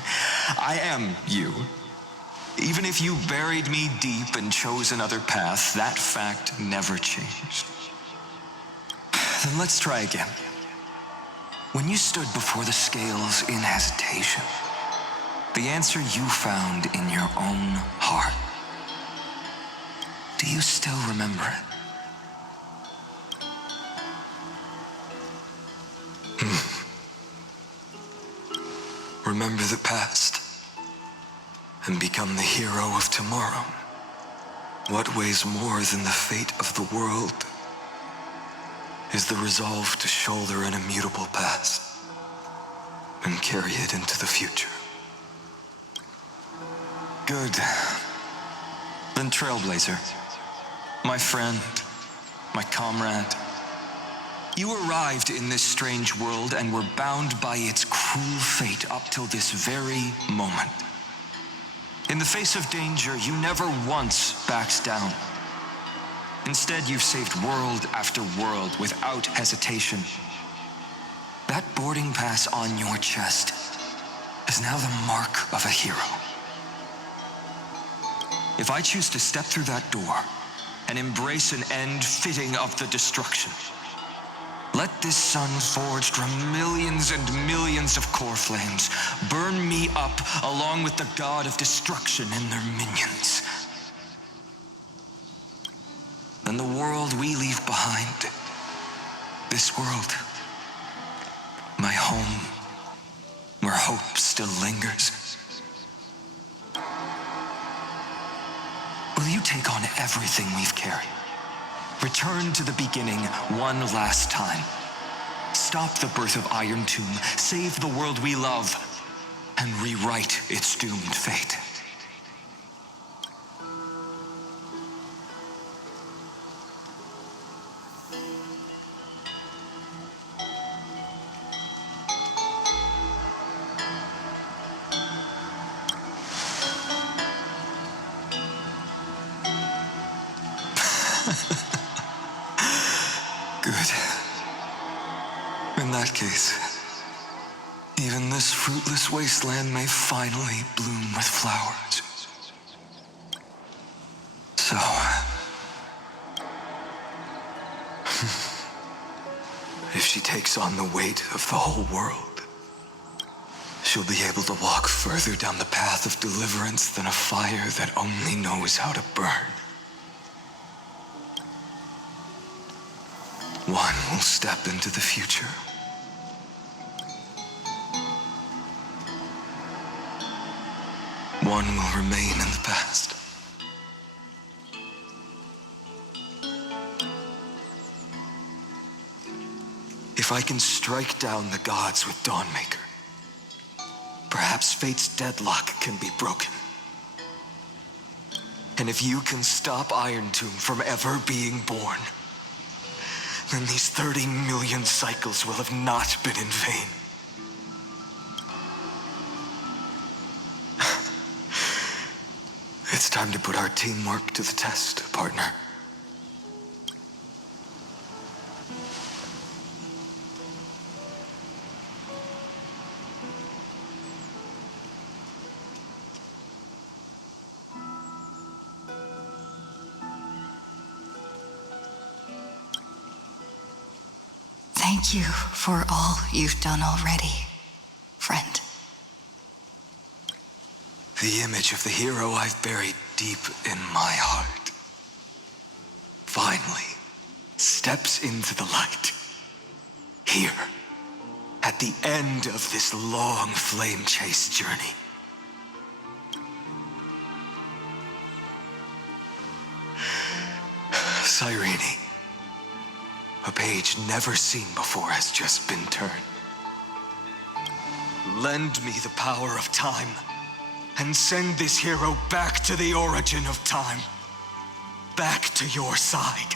I am you. Even if you buried me deep and chose another path, that fact never changed. Then let's try again. When you stood before the scales in hesitation, the answer you found in your own heart. Do you still remember it? Remember the past and become the hero of tomorrow. What weighs more than the fate of the world is the resolve to shoulder an immutable past and carry it into the future. Good. Then Trailblazer, my friend, my comrade, you arrived in this strange world and were bound by its cruel fate up till this very moment. In the face of danger, you never once backed down. Instead, you've saved world after world without hesitation. That boarding pass on your chest is now the mark of a hero. If I choose to step through that door and embrace an end fitting of the destruction, let this sun forged from millions and millions of core flames burn me up along with the god of destruction and their minions. Then the world we leave behind, this world, my home, where hope still lingers. Will you take on everything we've carried? Return to the beginning one last time. Stop the birth of Iron Tomb, save the world we love, and rewrite its doomed fate. Good. In that case, even this fruitless wasteland may finally bloom with flowers. So... if she takes on the weight of the whole world, she'll be able to walk further down the path of deliverance than a fire that only knows how to burn. One will step into the future. One will remain in the past. If I can strike down the gods with Dawnmaker, perhaps fate's deadlock can be broken. And if you can stop Iron Tomb from ever being born, then these 30 million cycles will have not been in vain. It's time to put our teamwork to the test, partner. Thank you for all you've done already, friend. The image of the hero I've buried deep in my heart finally steps into the light. Here, at the end of this long flame chase journey. Cyrene, a page never seen before has just been turned. Lend me the power of time, and send this hero back to the origin of time. Back to your side.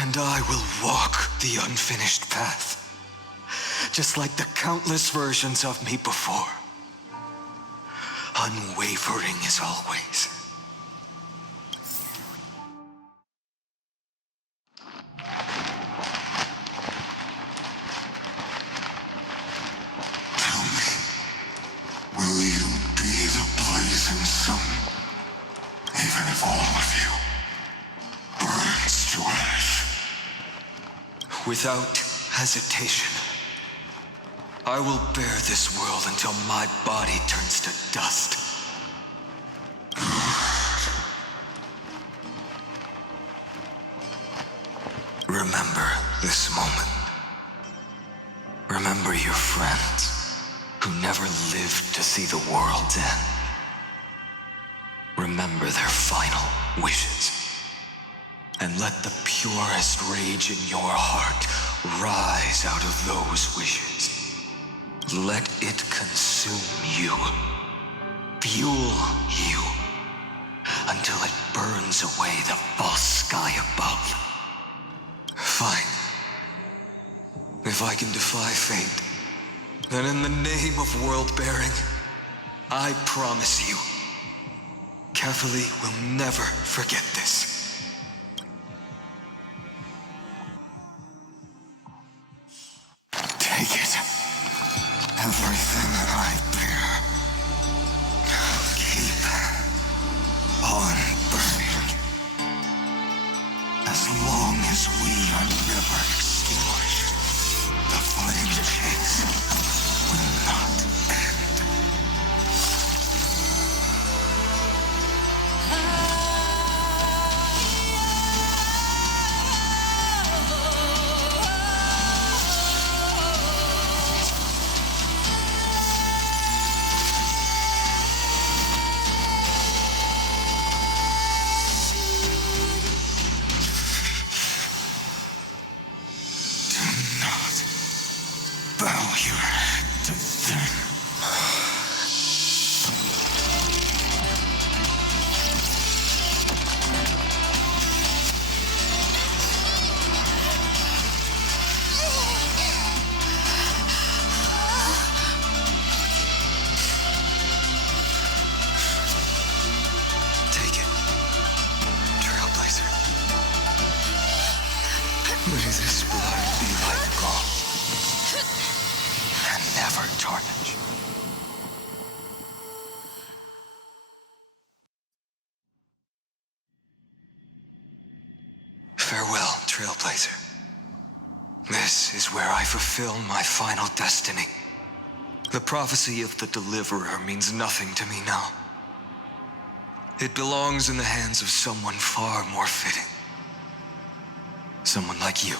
And I will walk the unfinished path, just like the countless versions of me before. Unwavering as always. Will you be the blazing sun, even if all of you burns to ash? Without hesitation, I will bear this world until my body turns to dust. Remember this moment. Remember your friends who never lived to see the world's end. Remember their final wishes. And let the purest rage in your heart rise out of those wishes. Let it consume you, fuel you, until it burns away the false sky above. Fine. If I can defy fate, then in the name of world-bearing, I promise you, Kefali will never forget this. Take it. Everything that I bear. Keep on burning. As long as we are never extinguished, the flame chase will not end. never tarnish. Farewell, Trailblazer. This is where I fulfill my final destiny. The prophecy of the Deliverer means nothing to me now. It belongs in the hands of someone far more fitting. Someone like you.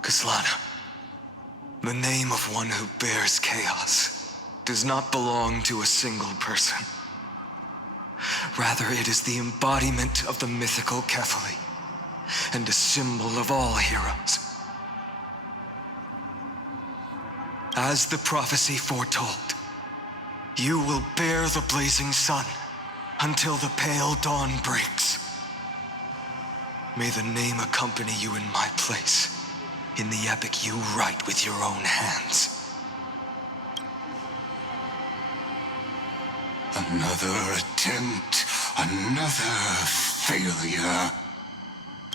Kaslana, the name of one who bears chaos does not belong to a single person. Rather, it is the embodiment of the mythical Kefali, and a symbol of all heroes. As the prophecy foretold, you will bear the blazing sun until the pale dawn breaks. May the name accompany you in my place, in the epic you write with your own hands. Another attempt, another failure.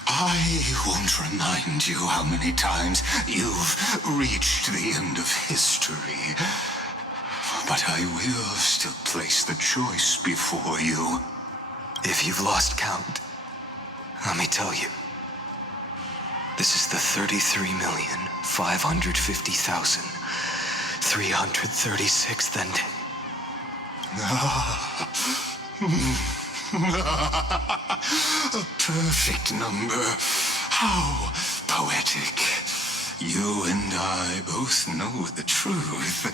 I won't remind you how many times you've reached the end of history, but I will still place the choice before you. If you've lost count, let me tell you. This is the 33,550,336th ending. A perfect number. How poetic. You and I both know the truth.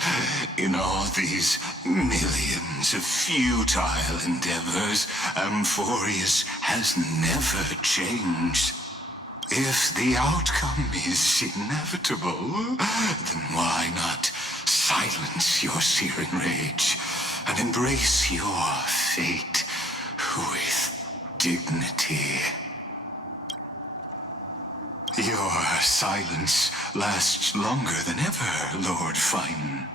In all these millions of futile endeavors, Amphorius has never changed. If the outcome is inevitable, then why not silence your searing rage and embrace your fate with dignity? Your silence lasts longer than ever, Lord Fine.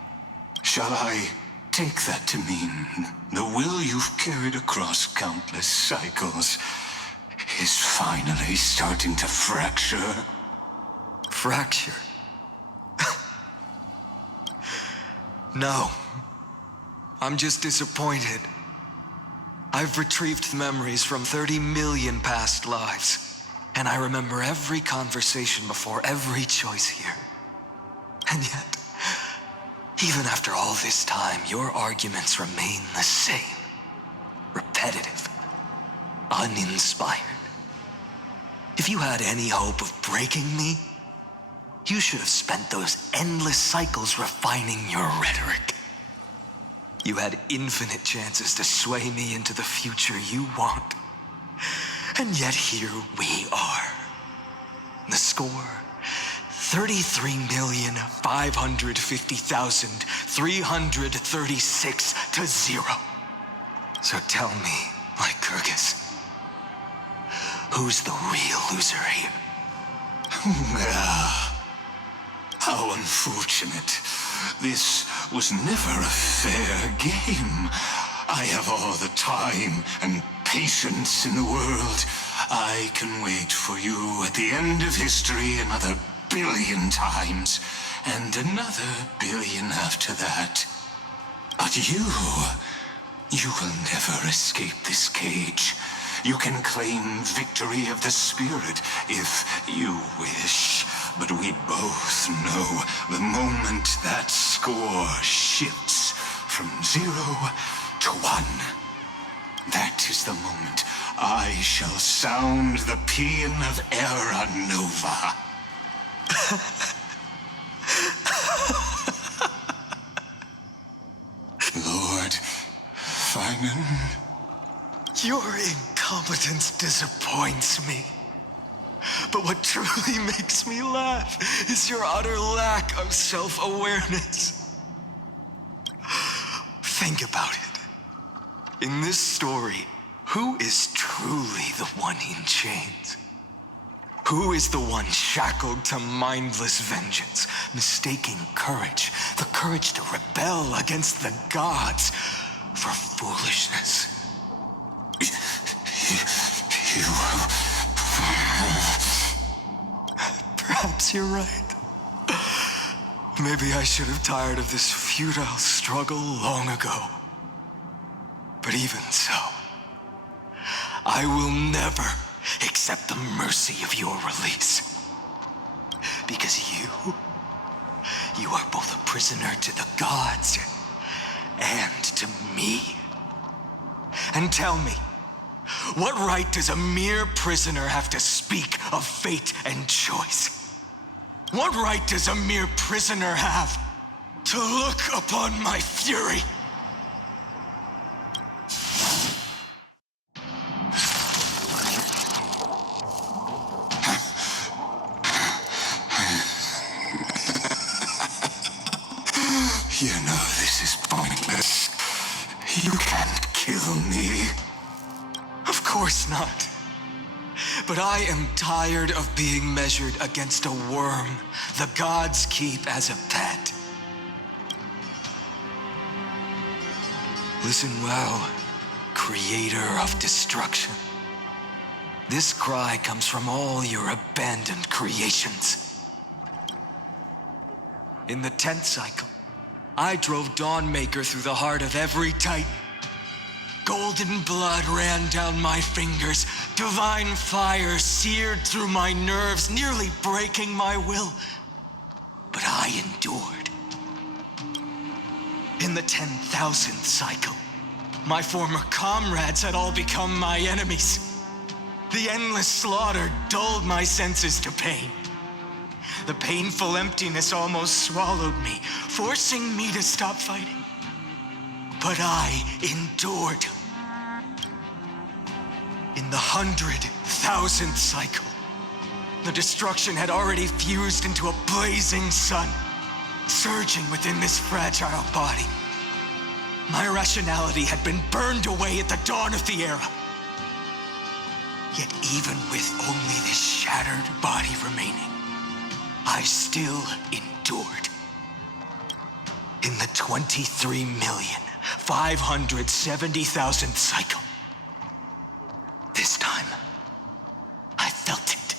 Shall I take that to mean the will you've carried across countless cycles is finally starting to fracture? Fracture? No. I'm just disappointed. I've retrieved memories from 30 million past lives, and I remember every conversation before every choice here. And yet, even after all this time, your arguments remain the same. Repetitive. Uninspired. If you had any hope of breaking me, you should have spent those endless cycles refining your rhetoric. You had infinite chances to sway me into the future you want. And yet here we are. The score, 33,550,336 to 0. So tell me, Lycurgus, who's the real loser here? How unfortunate. This was never a fair game. I have all the time and patience in the world. I can wait for you at the end of history another billion times, and another billion after that. But you will never escape this cage. You can claim victory of the spirit if you wish. But we both know the moment that score shifts from 0 to 1. That is the moment I shall sound the paean of Era Nova. Lord Finan? Your incompetence disappoints me. But what truly makes me laugh is your utter lack of self-awareness. Think about it. In this story, who is truly the one in chains? Who is the one shackled to mindless vengeance, mistaking courage, the courage to rebel against the gods, for foolishness? Perhaps you're right. Maybe I should have tired of this futile struggle long ago. But even so, I will never accept the mercy of your release. Because you are both a prisoner to the gods and to me. And tell me, what right does a mere prisoner have to speak of fate and choice? What right does a mere prisoner have to look upon my fury? You know this is pointless. You can't kill me. Of course not. But I am tired of being measured against a worm the gods keep as a pet. Listen well, creator of destruction. This cry comes from all your abandoned creations. In the 10th cycle, I drove Dawnmaker through the heart of every titan. Golden blood ran down my fingers. Divine fire seared through my nerves, nearly breaking my will. But I endured. In the 10,000th cycle, my former comrades had all become my enemies. The endless slaughter dulled my senses to pain. The painful emptiness almost swallowed me, forcing me to stop fighting. But I endured. In the 100,000th cycle, the destruction had already fused into a blazing sun, surging within this fragile body. My rationality had been burned away at the dawn of the era. Yet even with only this shattered body remaining, I still endured. In the 23,570,000th cycle, this time, I felt it.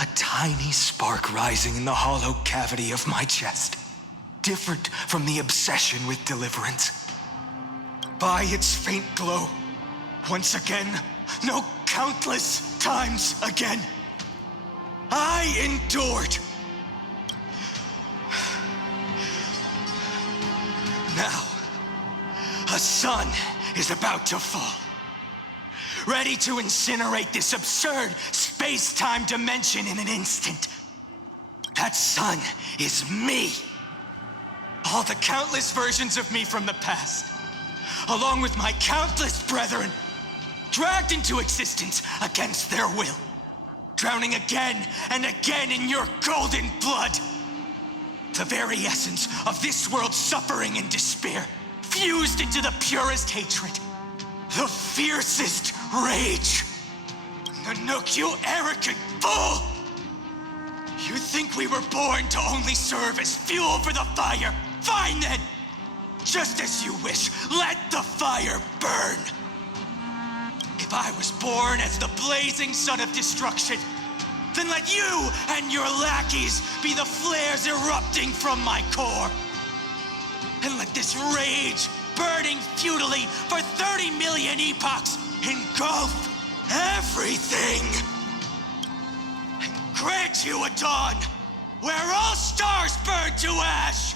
A tiny spark rising in the hollow cavity of my chest, different from the obsession with deliverance. By its faint glow, once again, no, countless times again, I endured. Now, a sun is about to fall, ready to incinerate this absurd space-time dimension in an instant. That sun is me. All the countless versions of me from the past, along with my countless brethren, dragged into existence against their will, drowning again and again in your golden blood. The very essence of this world's suffering and despair, fused into the purest hatred, the fiercest rage. Nanook, you arrogant fool! You think we were born to only serve as fuel for the fire? Fine then! Just as you wish, let the fire burn! If I was born as the blazing sun of destruction, then let you and your lackeys be the flares erupting from my core. And let this rage, burning futilely for 30 million epochs, engulf everything. And grant you a dawn where all stars burn to ash.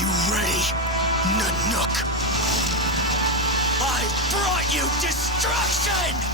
you ready, Nanook? I brought you destruction!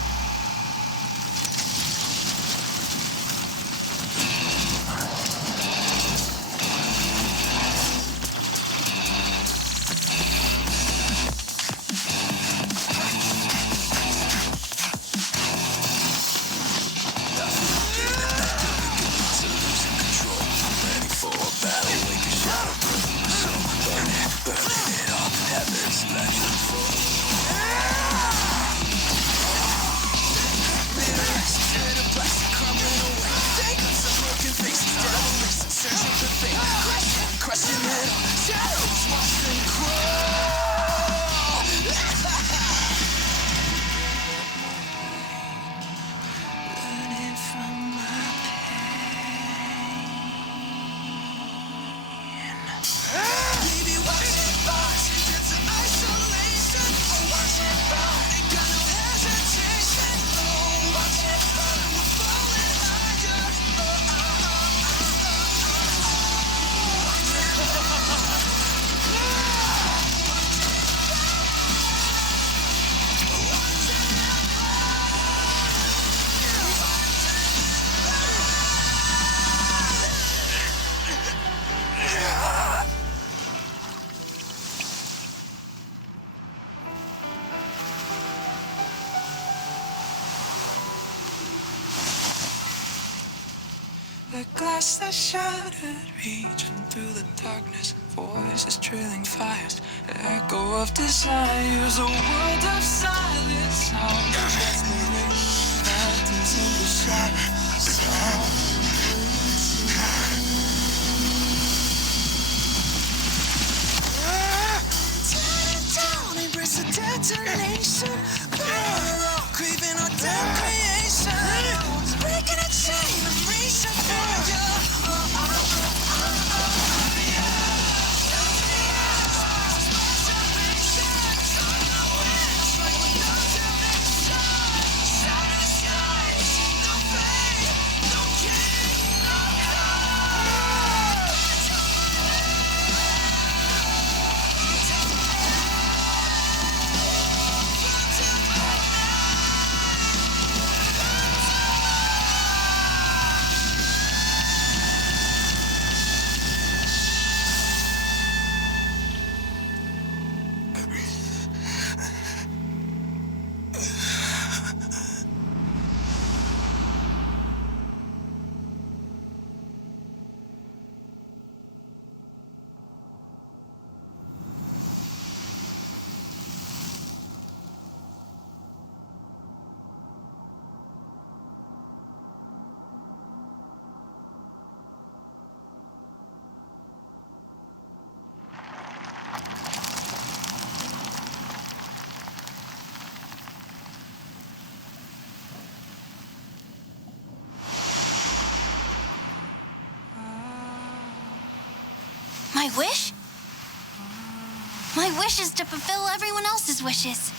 The glass that shattered, reaching through the darkness. Voices trailing fires, echo of desires. A world of silence, sound of desperation. Mountains in the shadow, sound tear down, embrace the detonation. Craving our damn creation. Breaking a chain, I'm reaching for you. My wish? My wish is to fulfill everyone else's wishes.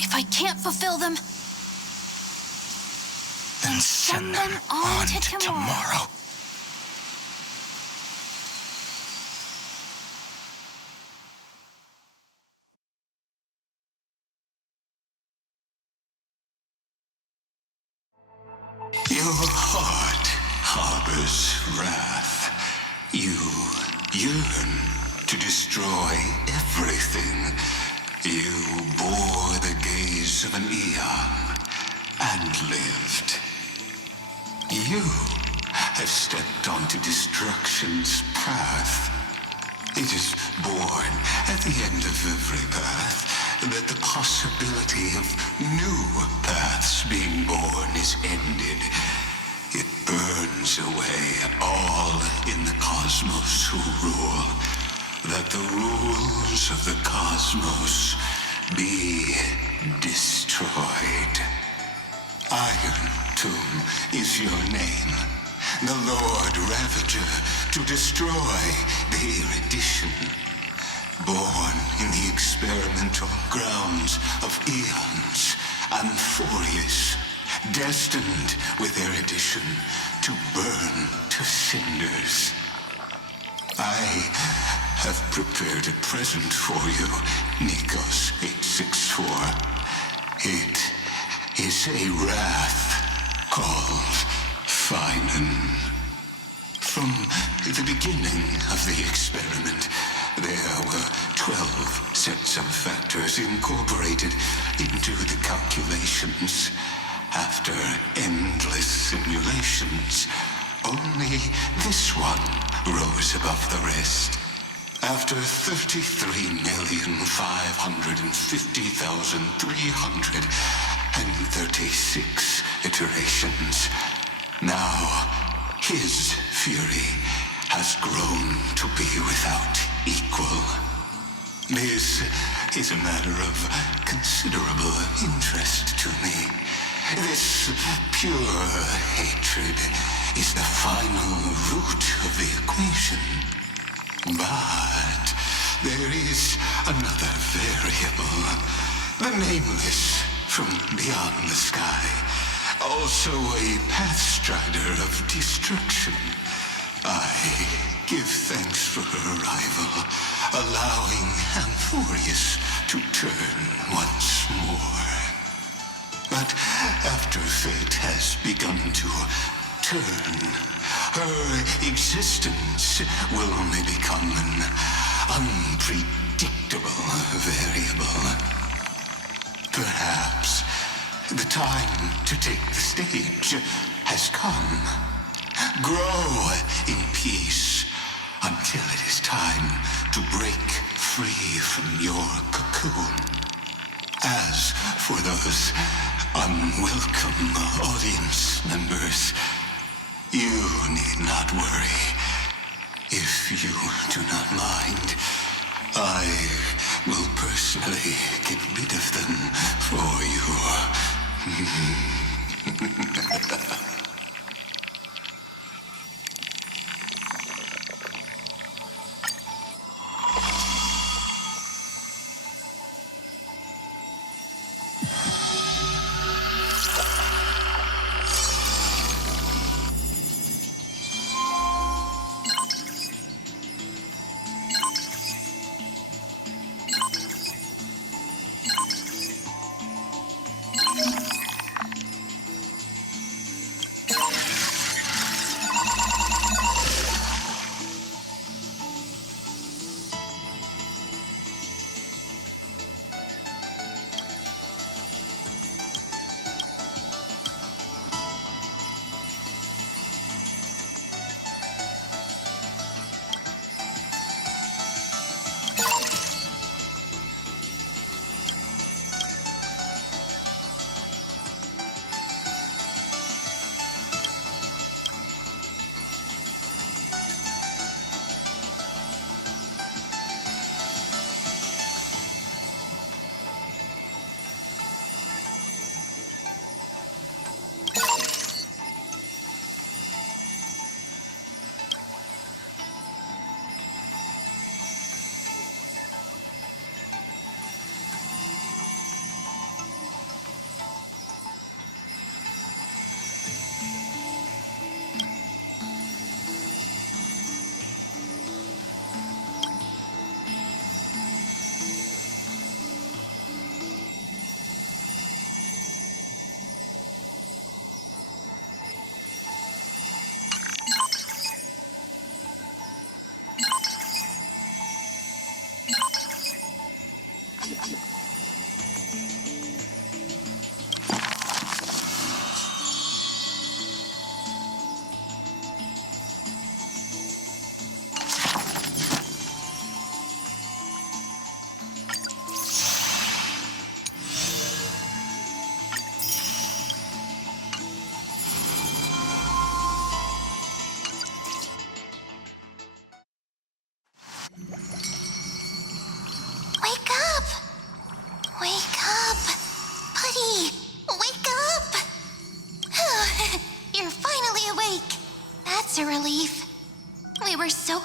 If I can't fulfill them, then send them on to tomorrow. Your heart harbors wrath. You yearn to destroy everything. You bore the gaze of an eon and lived. You have stepped onto destruction's path. It is born at the end of every path that the possibility of new paths being born is ended. It burns away all in the cosmos who rule, that the rules of the cosmos be destroyed. Iron Tomb is your name, the Lord Ravager, to destroy the erudition. Born in the experimental grounds of eons, Amphorius, destined with erudition to burn to cinders. I have prepared a present for you, Nikos 864. It is a wrath called Finan. From the beginning of the experiment, there were 12 sets of factors incorporated into the calculations. After endless simulations, only this one rose above the rest. After 33,550,336 iterations, now his fury has grown to be without equal. This is a matter of considerable interest to me. This pure hatred is the final root of the equation. But there is another variable, the nameless from beyond the sky, also a pathstrider of destruction. I give thanks for her arrival, allowing Amphorius to turn once more. But after fate has begun to turn, her existence will only become an unpredictable variable. Perhaps the time to take the stage has come. Grow in peace until it is time to break free from your cocoon. As for those unwelcome audience members, you need not worry. If you do not mind, I will personally get rid of them for you.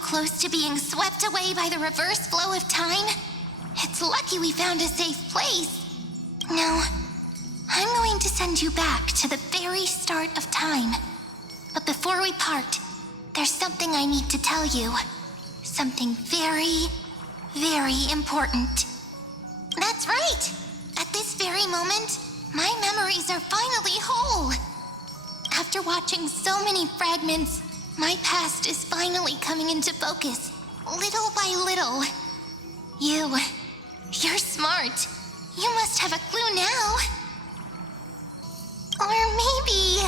Close to being swept away by the reverse flow of time. It's lucky we found a safe place. Now, I'm going to send you back to the very start of time. But before we part, there's something I need to tell you. Something very, very important. That's right! At this very moment, my memories are finally whole. After watching so many fragments, my past is finally coming into focus, little by little. You're smart. You must have a clue now. Or maybe...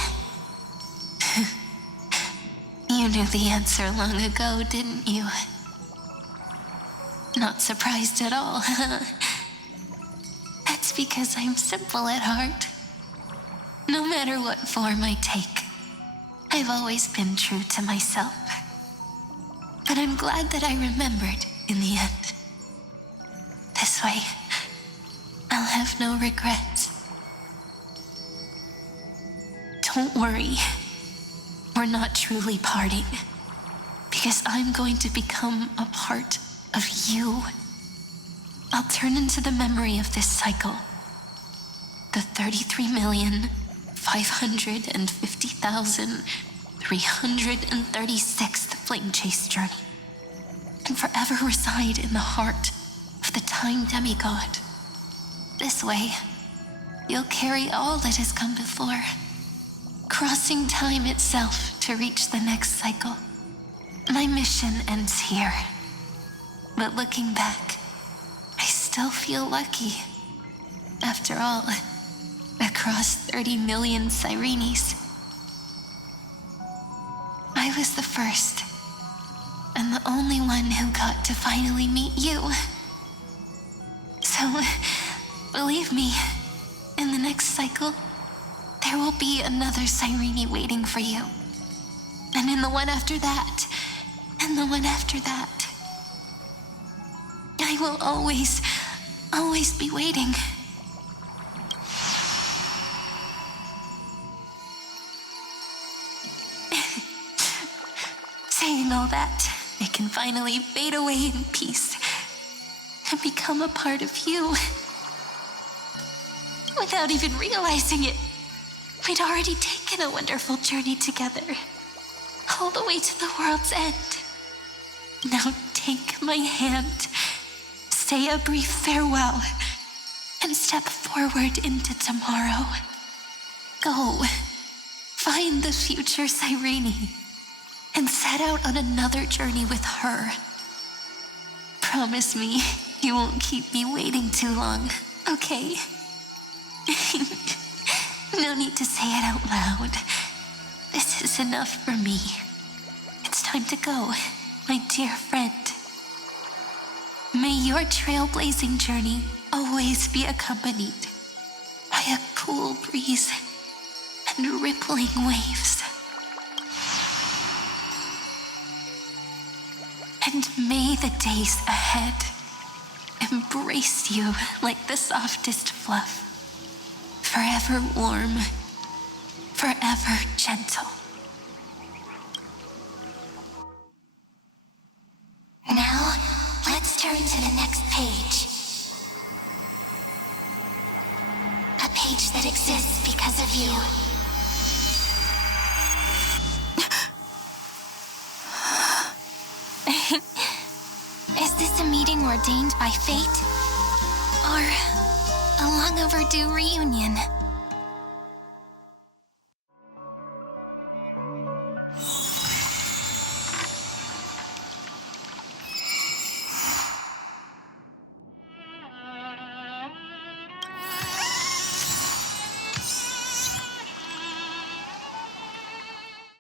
You knew the answer long ago, didn't you? Not surprised at all, huh? That's because I'm simple at heart. No matter what form I take, I've always been true to myself. But I'm glad that I remembered in the end. This way, I'll have no regrets. Don't worry. We're not truly parting, because I'm going to become a part of you. I'll turn into the memory of this cycle, the 33,550,336th Flame Chase journey, and forever reside in the heart of the Time Demigod. This way, you'll carry all that has come before, crossing time itself to reach the next cycle. My mission ends here, but looking back, I still feel lucky. After all, across 30 million Sirenes, I was the first, and the only one who got to finally meet you. So, believe me, in the next cycle, there will be another Cyrene waiting for you. And in the one after that, and the one after that. I will always be waiting. Saying all that, it can finally fade away in peace and become a part of you. Without even realizing it, we'd already taken a wonderful journey together, all the way to the world's end. Now take my hand, say a brief farewell, and step forward into tomorrow. Go, find the future Cyrene, and set out on another journey with her. Promise me you won't keep me waiting too long, okay? No need to say it out loud. This is enough for me. It's time to go, my dear friend. May your trailblazing journey always be accompanied by a cool breeze and rippling waves. And may the days ahead embrace you like the softest fluff, forever warm, forever gentle. Now, let's turn to the next page. A page that exists because of you. Is this a meeting ordained by fate? Or a long overdue reunion?